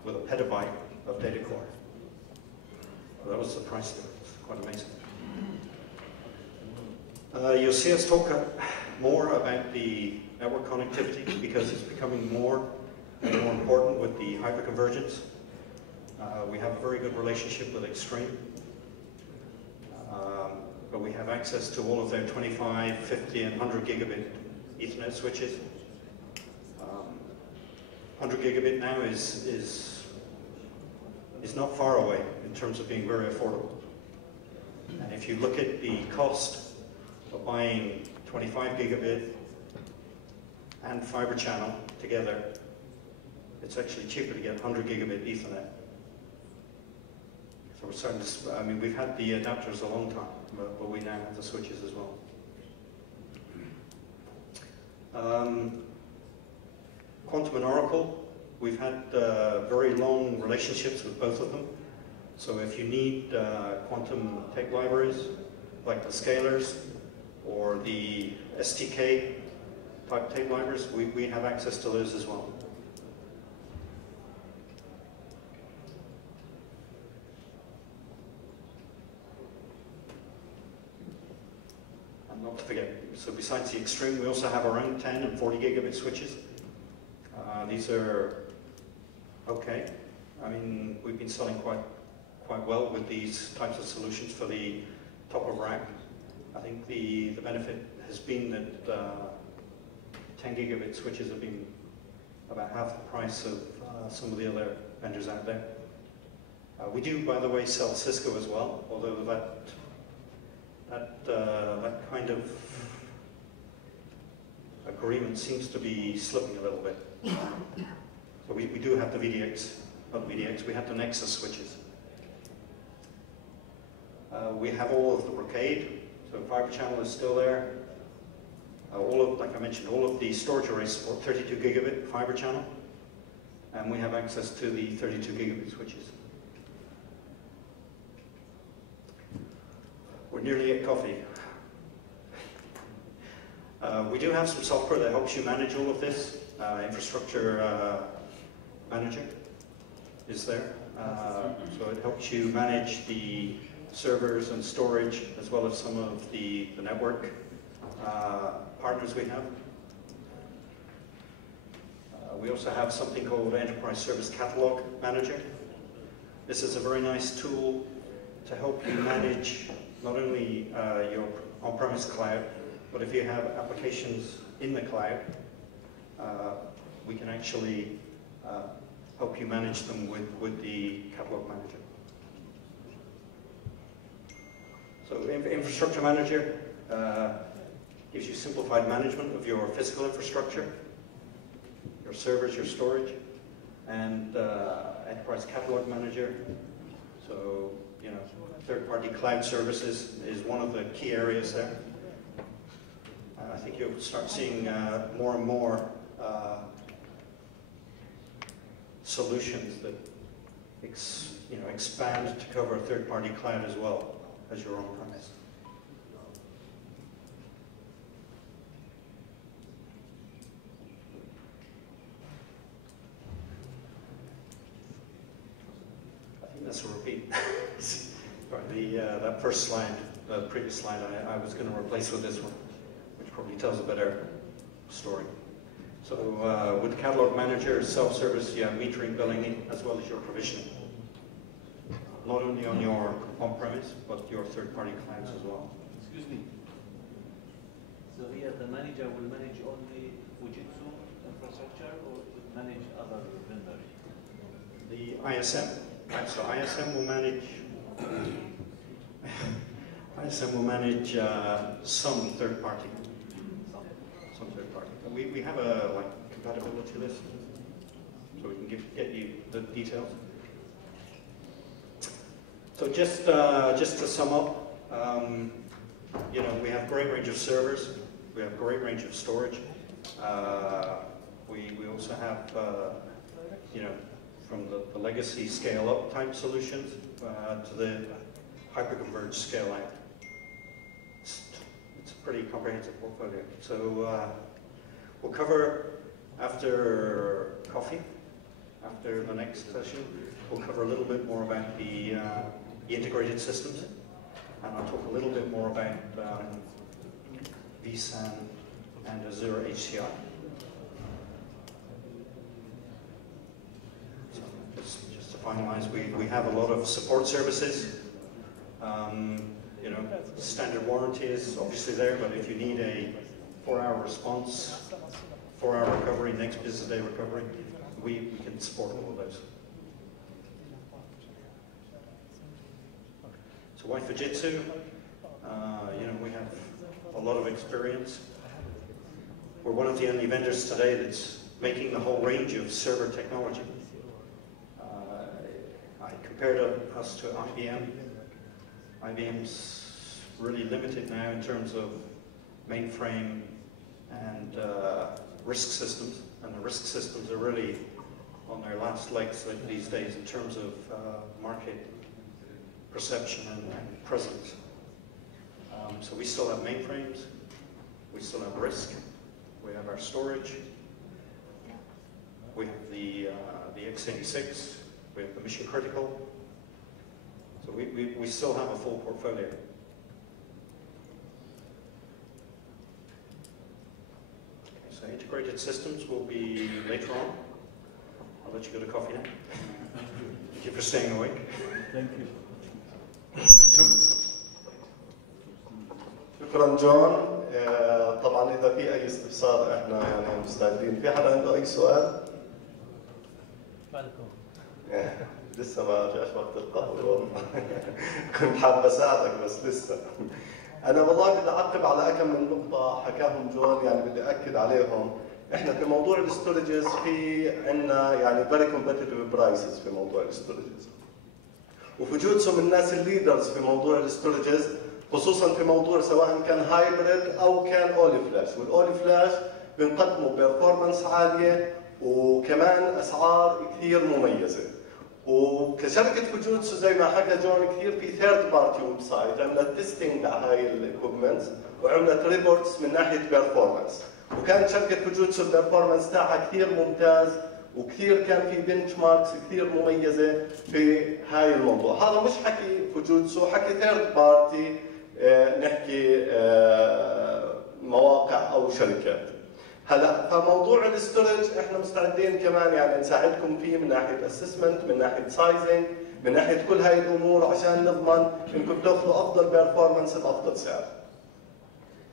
with a petabyte of DataCore. So that was the price of it. It's quite amazing. You'll see us talk more about the network connectivity because it's becoming more and more important with the hyperconvergence. We have a very good relationship with Extreme, but we have access to all of their 25, 50, and 100 gigabit Ethernet switches. 100 gigabit now is not far away in terms of being very affordable. And if you look at the cost of buying 25 gigabit and fiber channel together, it's actually cheaper to get 100 gigabit Ethernet. So we're starting to, I mean, we've had the adapters a long time, but we now have the switches as well. Quantum and Oracle, We've had very long relationships with both of them. So if you need quantum tape libraries, like the scalars or the STK type tape libraries, we have access to those as well. And not to forget, so besides the Extreme, we also have our own 10 and 40 gigabit switches. These are okay. I mean, we've been selling quite well with these types of solutions for the top of rack. I think the benefit has been that 10 gigabit switches have been about half the price of some of the other vendors out there. We do, by the way, sell Cisco as well, although that kind of agreement seems to be slipping a little bit. So we do have the VDX, not the VDX, we have the Nexus switches. We have all of the Brocade, so Fibre Channel is still there. Like I mentioned, all of the storage arrays support 32 gigabit Fibre Channel, and we have access to the 32 gigabit switches. We're nearly at coffee. We do have some software that helps you manage all of this. Infrastructure Manager is there. So it helps you manage the servers and storage, as well as some of the network partners we have. We also have something called Enterprise Service Catalog Manager. This is a very nice tool to help you manage not only your on-premise cloud, but if you have applications in the cloud, we can actually help you manage them with the Catalog Manager. So Infrastructure Manager gives you simplified management of your physical infrastructure, your servers, your storage, and Enterprise Catalog Manager. So, you know, third-party cloud services is one of the key areas there. I think you'll start seeing more and more solutions that expand to cover third-party cloud as well as your on-premise. I think that's a repeat. That first slide, the previous slide, I was going to replace with this one, which probably tells a better story. So with the Catalog Manager, self-service, metering, billing, as well as your provisioning. Not only on your on-premise, but your third-party clients as well. Excuse me. So here the manager will manage only Fujitsu infrastructure, or will manage other vendors? The ISM. Right, so ISM will manage some third-party. Some third-party. We have a compatibility list, so we can get you the details. So just to sum up, we have a great range of servers. We have a great range of storage. We also have, from the legacy scale-up type solutions to the hyper-converged scale-out. It's a pretty comprehensive portfolio. So we'll cover, after coffee, after the next session, we'll cover a little bit more about the integrated systems, and I'll talk a little bit more about vSAN and Azure HCI. So just to finalize, we have a lot of support services. Standard warranty is obviously there, but if you need a 4-hour response, 4-hour recovery, next business day recovery, we can support all of those. So why Fujitsu? We have a lot of experience. We're one of the only vendors today that's making the whole range of server technology. I compared us to IBM. IBM's really limited now in terms of mainframe and risk systems, and the risk systems are really on their last legs these days in terms of market perception and presence. So we still have mainframes, we still have risk, we have our storage, we have the x86, we have the mission critical. So we still have a full portfolio. Okay, so integrated systems will be later on. I'll let you go to coffee now. Thank you for staying awake. Thank you. شكرا جون. طبعا اذا في اي استفسار احنا يعني مستعدين. في حدا عنده اي سؤال؟ لسه ما جاش وقت القهوه. كنت حابب اساعدك بس لسه. انا والله بدي اعقب على كم من نقطه حكاهم جون، يعني بدي اكد عليهم. احنا في موضوع الاستورجز في عندنا يعني فيري كومبتيتيف برايسز في موضوع الاستورجز. وفوجيتسو من الناس الليدرز في موضوع الاستورجز، خصوصا في موضوع سواء كان هايبريد او كان اولي فلاش، والاولي فلاش بنقدموا بيرفورمانس عاليه وكمان اسعار كثير مميزه. وكشركه فوجيتسو زي ما حكى جون كثير في ثيرد بارتي ويب سايت عملت تيستينج على هاي الاكويبمنتس وعملت ريبورتس من ناحيه بيرفورمانس، وكانت شركه فوجيتسو البيرفورمانس تاعها كثير ممتاز وكثير كان في بنش ماركس كثير مميزه في هاي الموضوع. هذا مش حكي فوجيتسو، حكي ثيرد بارتي، نحكي مواقع او شركات. هلا فموضوع الاستورج احنا مستعدين كمان يعني نساعدكم فيه من ناحيه اسسمنت، من ناحيه سايزنج، من ناحيه كل هاي الامور عشان نضمن انكم تاخذوا افضل بيرفورمانس بافضل سعر.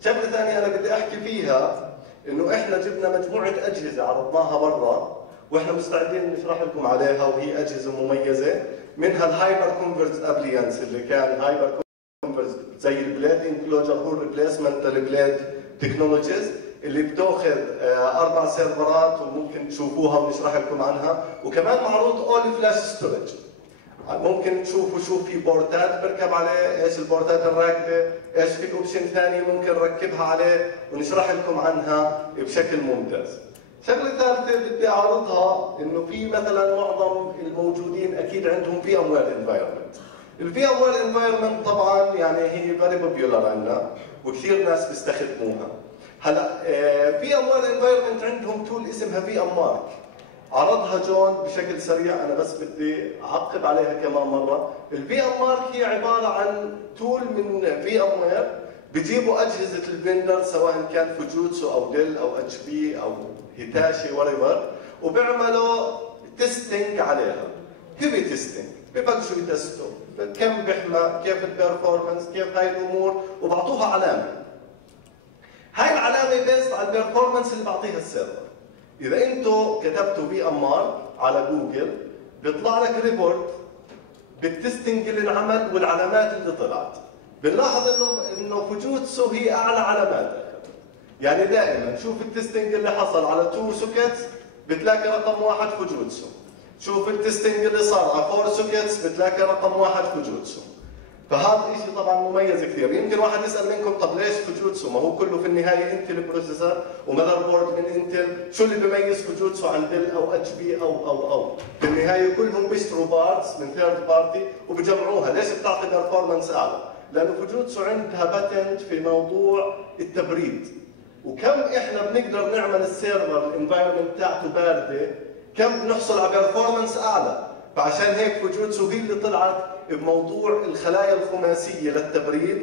شغله ثانيه انا بدي احكي فيها انه احنا جبنا مجموعه اجهزه عرضناها برا واحنا مستعدين نشرح لكم عليها، وهي اجهزه مميزه، منها الهايبر كونفرز ابليانس اللي كان هايبر كونفرز زي البلاد انكلوجر هو ريبليسمنت للبلاد تكنولوجيز اللي بتاخذ 4 سيرفرات وممكن تشوفوها ونشرح لكم عنها، وكمان معروض اولي فلاش ستورج. ممكن تشوفوا شو في بورتات بركب عليه، ايش البورتات الراكبه، ايش في اوبشن ثاني ممكن نركبها عليه ونشرح لكم عنها بشكل ممتاز. شغله ثالثه بدي اعرضها انه في مثلا معظم الموجودين اكيد عندهم في ام وير انفايرمنت. الفي ام وير انفايرمنت طبعا يعني هي فيري بوبيولار عندنا وكثير ناس بيستخدموها. هلا في ام وير انفايرمنت عندهم تول اسمها في ام مارك. عرضها جون بشكل سريع، انا بس بدي اعقب عليها كمان مره. الفي ام مارك هي عباره عن تول من في ام وير بيجيبوا اجهزه الفندر سواء كان فوجيتسو او ديل او اتش بي او هيتاشي وريفر، وبيعملوا تيستينج عليها، هيفي تيستينج، ببلشوا يتستوا كم بيحمى، كيف البرفورمانس، كيف هاي الامور، وبعطوها علامه. هاي العلامه بيست على البرفورمانس اللي بعطيها السيرفر. اذا انتم كتبتوا في ام ار على جوجل بيطلع لك ريبورت بالتستنج اللي انعمل والعلامات اللي طلعت. بنلاحظ انه فوجيتسو هي اعلى علامات. يعني دائما شوف التستنج اللي حصل على 2 سوكيتس بتلاقي رقم 1 فوجيتسو. شوف التستنج اللي صار على 4 سوكيتس بتلاقي رقم 1 فوجيتسو. فهذا شيء طبعا مميز كثير. يمكن واحد يسال منكم طب ليش فوجيتسو؟ ما هو كله في النهايه انتل بروسيسور ومذر بورد من انتل، شو اللي بيميز فوجيتسو عن ديل او اتش بي او في النهايه كلهم بيشتروا بارتس من ثيرد بارتي وبجمعوها. ليش بتعطي برفورمانس اعلى؟ لانه فوجيتسو عندها باتنت في موضوع التبريد. وكم احنا بنقدر نعمل السيرفر الانفايرمنت تاعته بارده، كم بنحصل على برفورمانس اعلى. فعشان هيك فوجيتسو هي اللي طلعت بموضوع الخلايا الخماسيه للتبريد،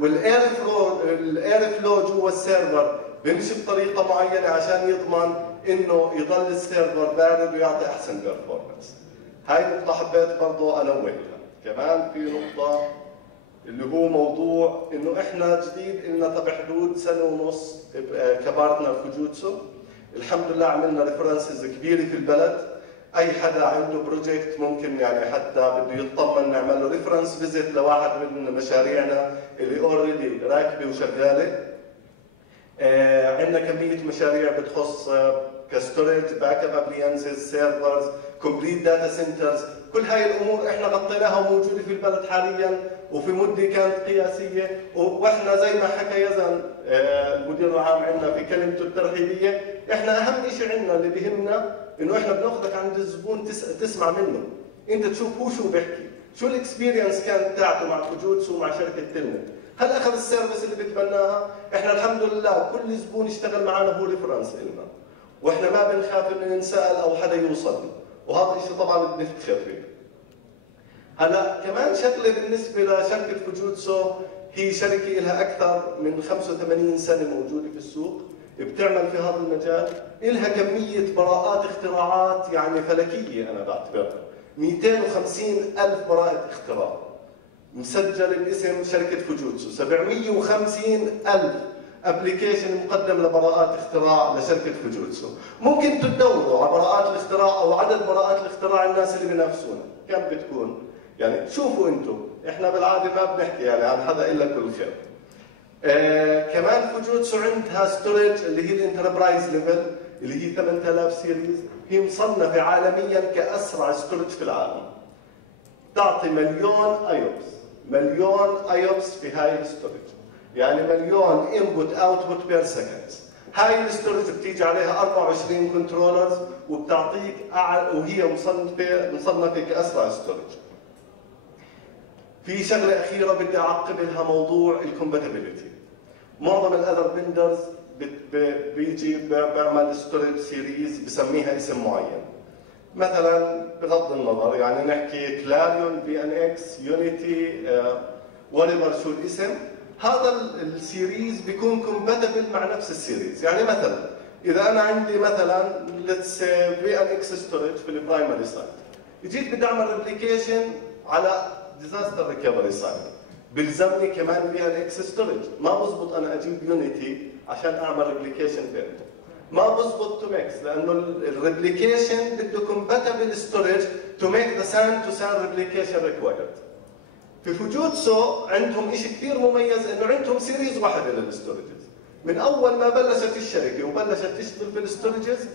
والاير فلو جوا السيرفر بيمشي بطريقه معينه عشان يضمن انه يضل السيرفر بارد ويعطي احسن بيرفورمانس. هاي نقطه حبيت برضه انوهها. كمان في نقطه اللي هو موضوع انه احنا جديد لنا تبع حدود سنه ونص كبارتنر فوجيتسو. الحمد لله عملنا ريفرنسز كبيره في البلد. اي حدا عنده بروجكت ممكن يعني حتى بده يطمن نعمل له ريفرنس فيزيت لواحد من مشاريعنا اللي اوريدي راكبه وشغاله. عندنا كميه مشاريع بتخص كستورج، باك اب ابليانسز، سيرفرز، كومبليت داتا سنترز، كل هاي الامور احنا غطيناها وموجوده في البلد حاليا وفي مده كانت قياسيه. واحنا زي ما حكى يزن المدير العام عندنا في كلمته الترحيبيه، احنا اهم شيء عندنا اللي بيهمنا انه احنا بناخذك عند الزبون تسمع منه، انت تشوف هو شو بيحكي، شو الاكسبيرينس كانت تاعته مع فوجيتسو ومع شركه تلنت، هل اخذ السيرفيس اللي بتمناها؟ احنا الحمد لله كل زبون اشتغل معنا هو ريفرنس لنا، واحنا ما بنخاف انه ينسال او حدا يوصل، وهذا الشيء طبعا بنفتخر فيه. هلا كمان شغله بالنسبه لشركه فوجيتسو، هي شركه لها اكثر من 85 سنه موجوده في السوق، بتعمل في هذا المجال، لها كميه براءات اختراعات يعني فلكيه انا بعتبرها، 250,000 براءه اختراع مسجل باسم شركه فوجيتسو، 750,000 ابلكيشن مقدم لبراءات اختراع لشركه فوجيتسو. ممكن تدوروا على براءات الاختراع او عدد براءات الاختراع الناس اللي بينافسونا، كم بتكون؟ يعني شوفوا انتم، احنا بالعاده ما بنحكي يعني عن حدا الا كل خير. كمان فوجيتسو عندها ستورج اللي هي الانتربرايز ليفل اللي هي 8000 سيريز، هي مصنفه عالميا كاسرع ستورج في العالم. تعطي مليون ايوبس في هاي الستورج، يعني مليون انبوت اوتبوت بير سكند. هاي الستورج بتيجي عليها 24 كنترولرز وبتعطيك وهي مصنفه كاسرع ستورج. في شغله اخيره بدي اعقبها، موضوع الكومباتيبلتي. معظم الاذر فيندرز بيجي بيعمل ستورج سيريز بسميها اسم معين، مثلا بغض النظر يعني نحكي كلاريون، في ان اكس، يونيتي، وريفر شو الاسم، هذا السيريز بيكون كومباتبل مع نفس السيريز. يعني مثلا اذا انا عندي مثلا ليتس في ان اكس ستورج في البرايمري سايت، جيت بدي اعمل ريبليكيشن على ديزاستر ريكفري سايت، بيلزمني كمان في ان اكس ستورج، ما بزبط انا اجيب يونيتي عشان اعمل ريبليكيشن بينهم، ما بزبط تو ميكس، لانه الريبليكيشن بده كومباتبل ستورج تو ميك ذا سان تو سان ريبليكيشن ريكوايرد. في فوجيتسو عندهم شيء كثير مميز، انه عندهم سيريز واحده للستورجز، من اول ما بلشت الشركه وبلشت تشتغل في الستورجز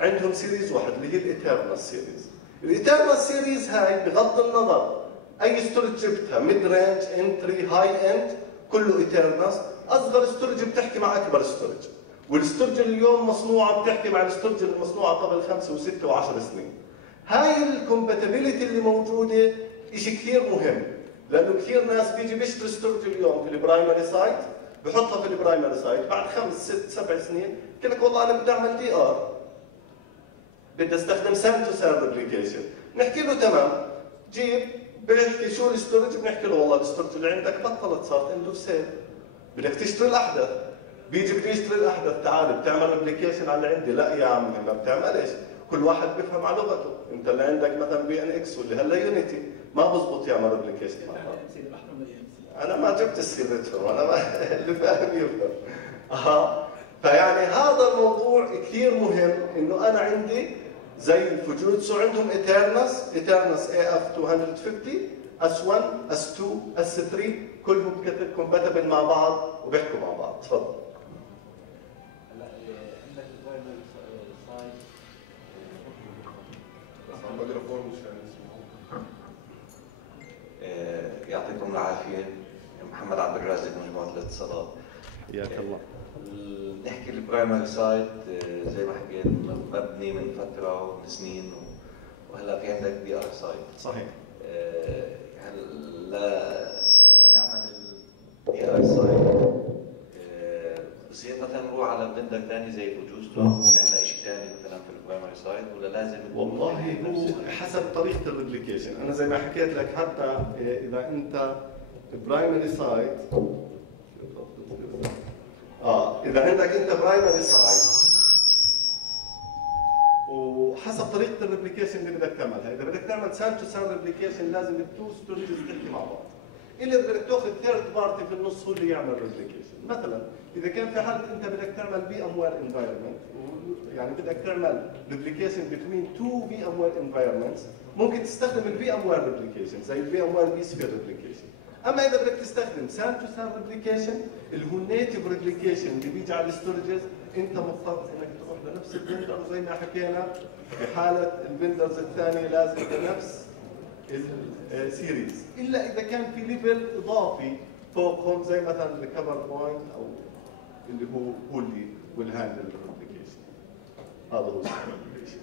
عندهم سيريز واحد اللي هي الايترنال سيريز. الايترنال سيريز هاي بغض النظر اي ستورج جبتها، ميد رينج، انتري، هاي اند، كله ايترنال. اصغر ستورج بتحكي مع اكبر ستورج، والستورج اليوم مصنوعه بتحكي مع الستورج المصنوعه قبل 5 و6 و10 سنين. هاي الكومباتيبلتي اللي موجوده شيء كثير مهم، لانه كثير ناس بيجي بيشتري ستورج اليوم في البرايمري سايت، بحطها في البرايمري سايت، بعد 5 6 7 سنين بقول لك والله انا بدي اعمل دي ار، بدي استخدم سان تو سان ريبليكيشن، نحكي له تمام، جيب، بيحكي شو الستورج، بنحكي له والله الستورج اللي عندك بطلت، صارت عنده سيل، بدك تشتري الاحدث. بيجي بده يشتري الاحدث، تعال بتعمل ريبليكيشن على اللي عندي، لا يا عمي ما بتعملش، كل واحد بيفهم على لغته، انت اللي عندك مثلا بي ان اكس واللي هلا يونيتي ما بزبط يعمل ريبليكيشن مع بعض. انا ما جبت سيرتهم، انا ما اللي فاهم يفهم. فيعني هذا الموضوع كثير مهم، انه انا عندي زي فوجيتسو عندهم ايترنس اي اف 250 اس 1 اس 2 اس 3 كلهم كومباتبل مع بعض وبيحكوا مع بعض. تفضل. هلا عندك البرايمري سايت يعطيكم العافيه. محمد عبد الرازق من مجموعه الاتصالات. حياك الله. نحكي البرايمري سايت زي ما حكيت مبني من فتره ومن سنين، وهلا في عندك دي ار سايت. صحيح. هلا لما نعمل الدي ار سايت بصير مثلا نروح على فندر ثاني زي فوجيتسو ونعمل شيء ثاني مثلا في البرايمري سايت، ولا لازم؟ والله هو حسب طريقه الريبليكيشن. انا زي ما حكيت لك، حتى اذا انت برايمري سايت اذا عندك انت برايمري سايت وحسب طريقه الريبليكيشن اللي بدك تعملها، اذا بدك تعمل سان تو سان ريبليكيشن لازم التو ستورجز تحكي مع بعض. الا اذا بدك تاخذ ثيرد بارتي في النص هو اللي يعمل ريبليكيشن. مثلا اذا كان في حاله انت بدك تعمل في ام وير انفايرمنت، يعني بدك تعمل ريبليكيشن بين تو في ام وير انفايرمنتس، ممكن تستخدم الفي ام وير ريبليكيشن زي الفي ام وير في سفير ريبليكيشن. اما اذا بدك تستخدم سان تو سان ريبليكيشن اللي هو النيتف ريبليكيشن اللي بيجي على الستورجز، انت مضطر انك تروح لنفس الفندر زي ما حكينا، في حاله الفندرز الثانيه لازم بنفس السيريز، الا اذا كان في ليفل اضافي فوقهم زي مثلا الكفر بوينت او اللي هو اللي والهاندل ريبليكيشن. هذا هو الريبليكيشن.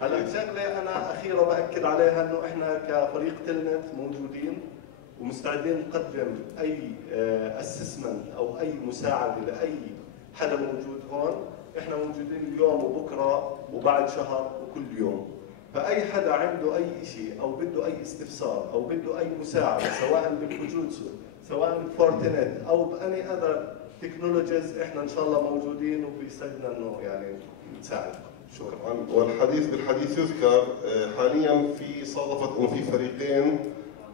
هلا شغله انا اخيرا باكد عليها انه احنا كفريق تلنت موجودين ومستعدين نقدم اي اسسمنت او اي مساعده لاي حدا موجود هون. احنا موجودين اليوم وبكره وبعد شهر وكل يوم. فاي حدا عنده اي شيء او بده اي استفسار او بده اي مساعده سواء بالفوجيتسو سواء بفورتينت او باني اذر تكنولوجيز، احنا ان شاء الله موجودين وبيسعدنا انه يعني نساعدكم. شكرا. والحديث بالحديث يذكر حاليا في صادفت انه في فريقين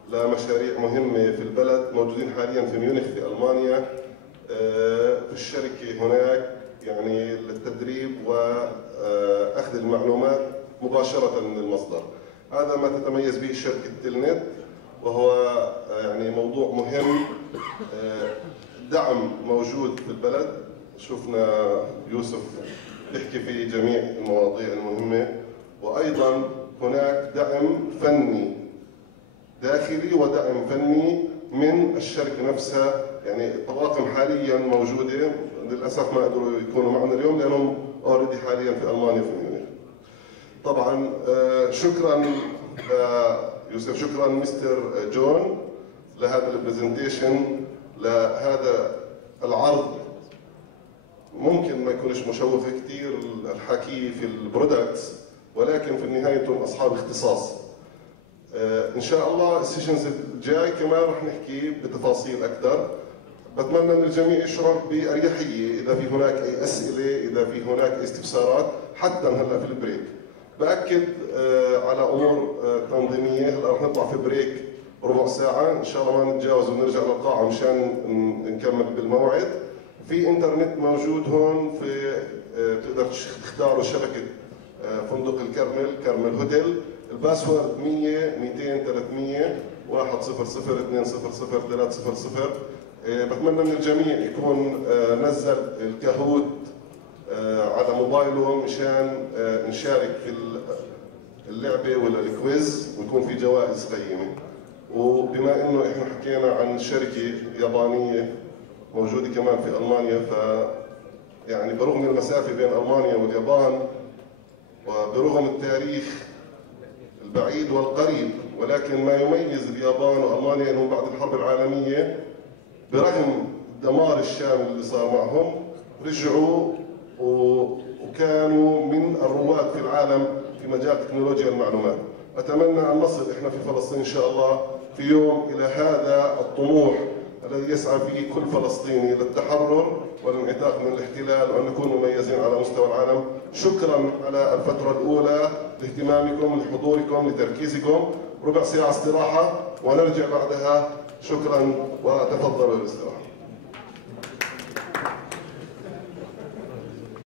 لمشاريع مهمه في البلد موجودين حاليا في ميونخ في المانيا، في الشركه هناك يعني للتدريب واخذ المعلومات مباشره من المصدر. هذا ما تتميز به شركه تلنت، وهو يعني موضوع مهم. دعم موجود في البلد، شفنا يوسف يحكي في جميع المواضيع المهمة، وأيضا هناك دعم فني داخلي ودعم فني من الشركة نفسها. يعني الطواقم حاليا موجودة، للأسف ما قدروا يكونوا معنا اليوم لأنهم اوريدي حاليا في ألمانيا في ميونخ. طبعا شكرا يوسف، شكرا مستر جون لهذا البرزنتيشن، لهذا العرض. ممكن ما يكونش مشوق كثير الحكي في البرودكتس، ولكن في النهايه انتم اصحاب اختصاص. ان شاء الله السيشنز الجاي كمان رح نحكي بتفاصيل اكثر. بتمنى من الجميع يشعر باريحيه اذا في هناك اي اسئله، اذا في هناك اي استفسارات، حتى هلا في البريك. باكد على امور تنظيميه. هلا رح نطلع في بريك ربع ساعه ان شاء الله، ما نتجاوز ونرجع للقاعه مشان نكمل بالموعد. في انترنت موجود هون، في تقدر تختاروا شبكه فندق الكرمل، كرمل هوتيل. الباسورد 100 200 300 100 200 300. بتمنى من الجميع يكون نزل الكاهوت على موبايله مشان نشارك في اللعبه ولا الكويز ويكون في جوائز قيمه. وبما انه احنا حكينا عن شركه يابانيه موجوده كمان في المانيا، ف يعني برغم المسافه بين المانيا واليابان وبرغم التاريخ البعيد والقريب، ولكن ما يميز اليابان والمانيا انهم بعد الحرب العالميه برغم الدمار الشامل اللي صار معهم رجعوا وكانوا من الرواد في العالم في مجال تكنولوجيا المعلومات. اتمنى ان نصل احنا في فلسطين ان شاء الله في يوم الى هذا الطموح الذي يسعى فيه كل فلسطيني للتحرر والانعتاق من الاحتلال، وان نكون مميزين على مستوى العالم. شكرا على الفتره الاولى لاهتمامكم، لحضوركم، لتركيزكم. ربع ساعه استراحه ونرجع بعدها. شكرا وتفضلوا للاستراحه.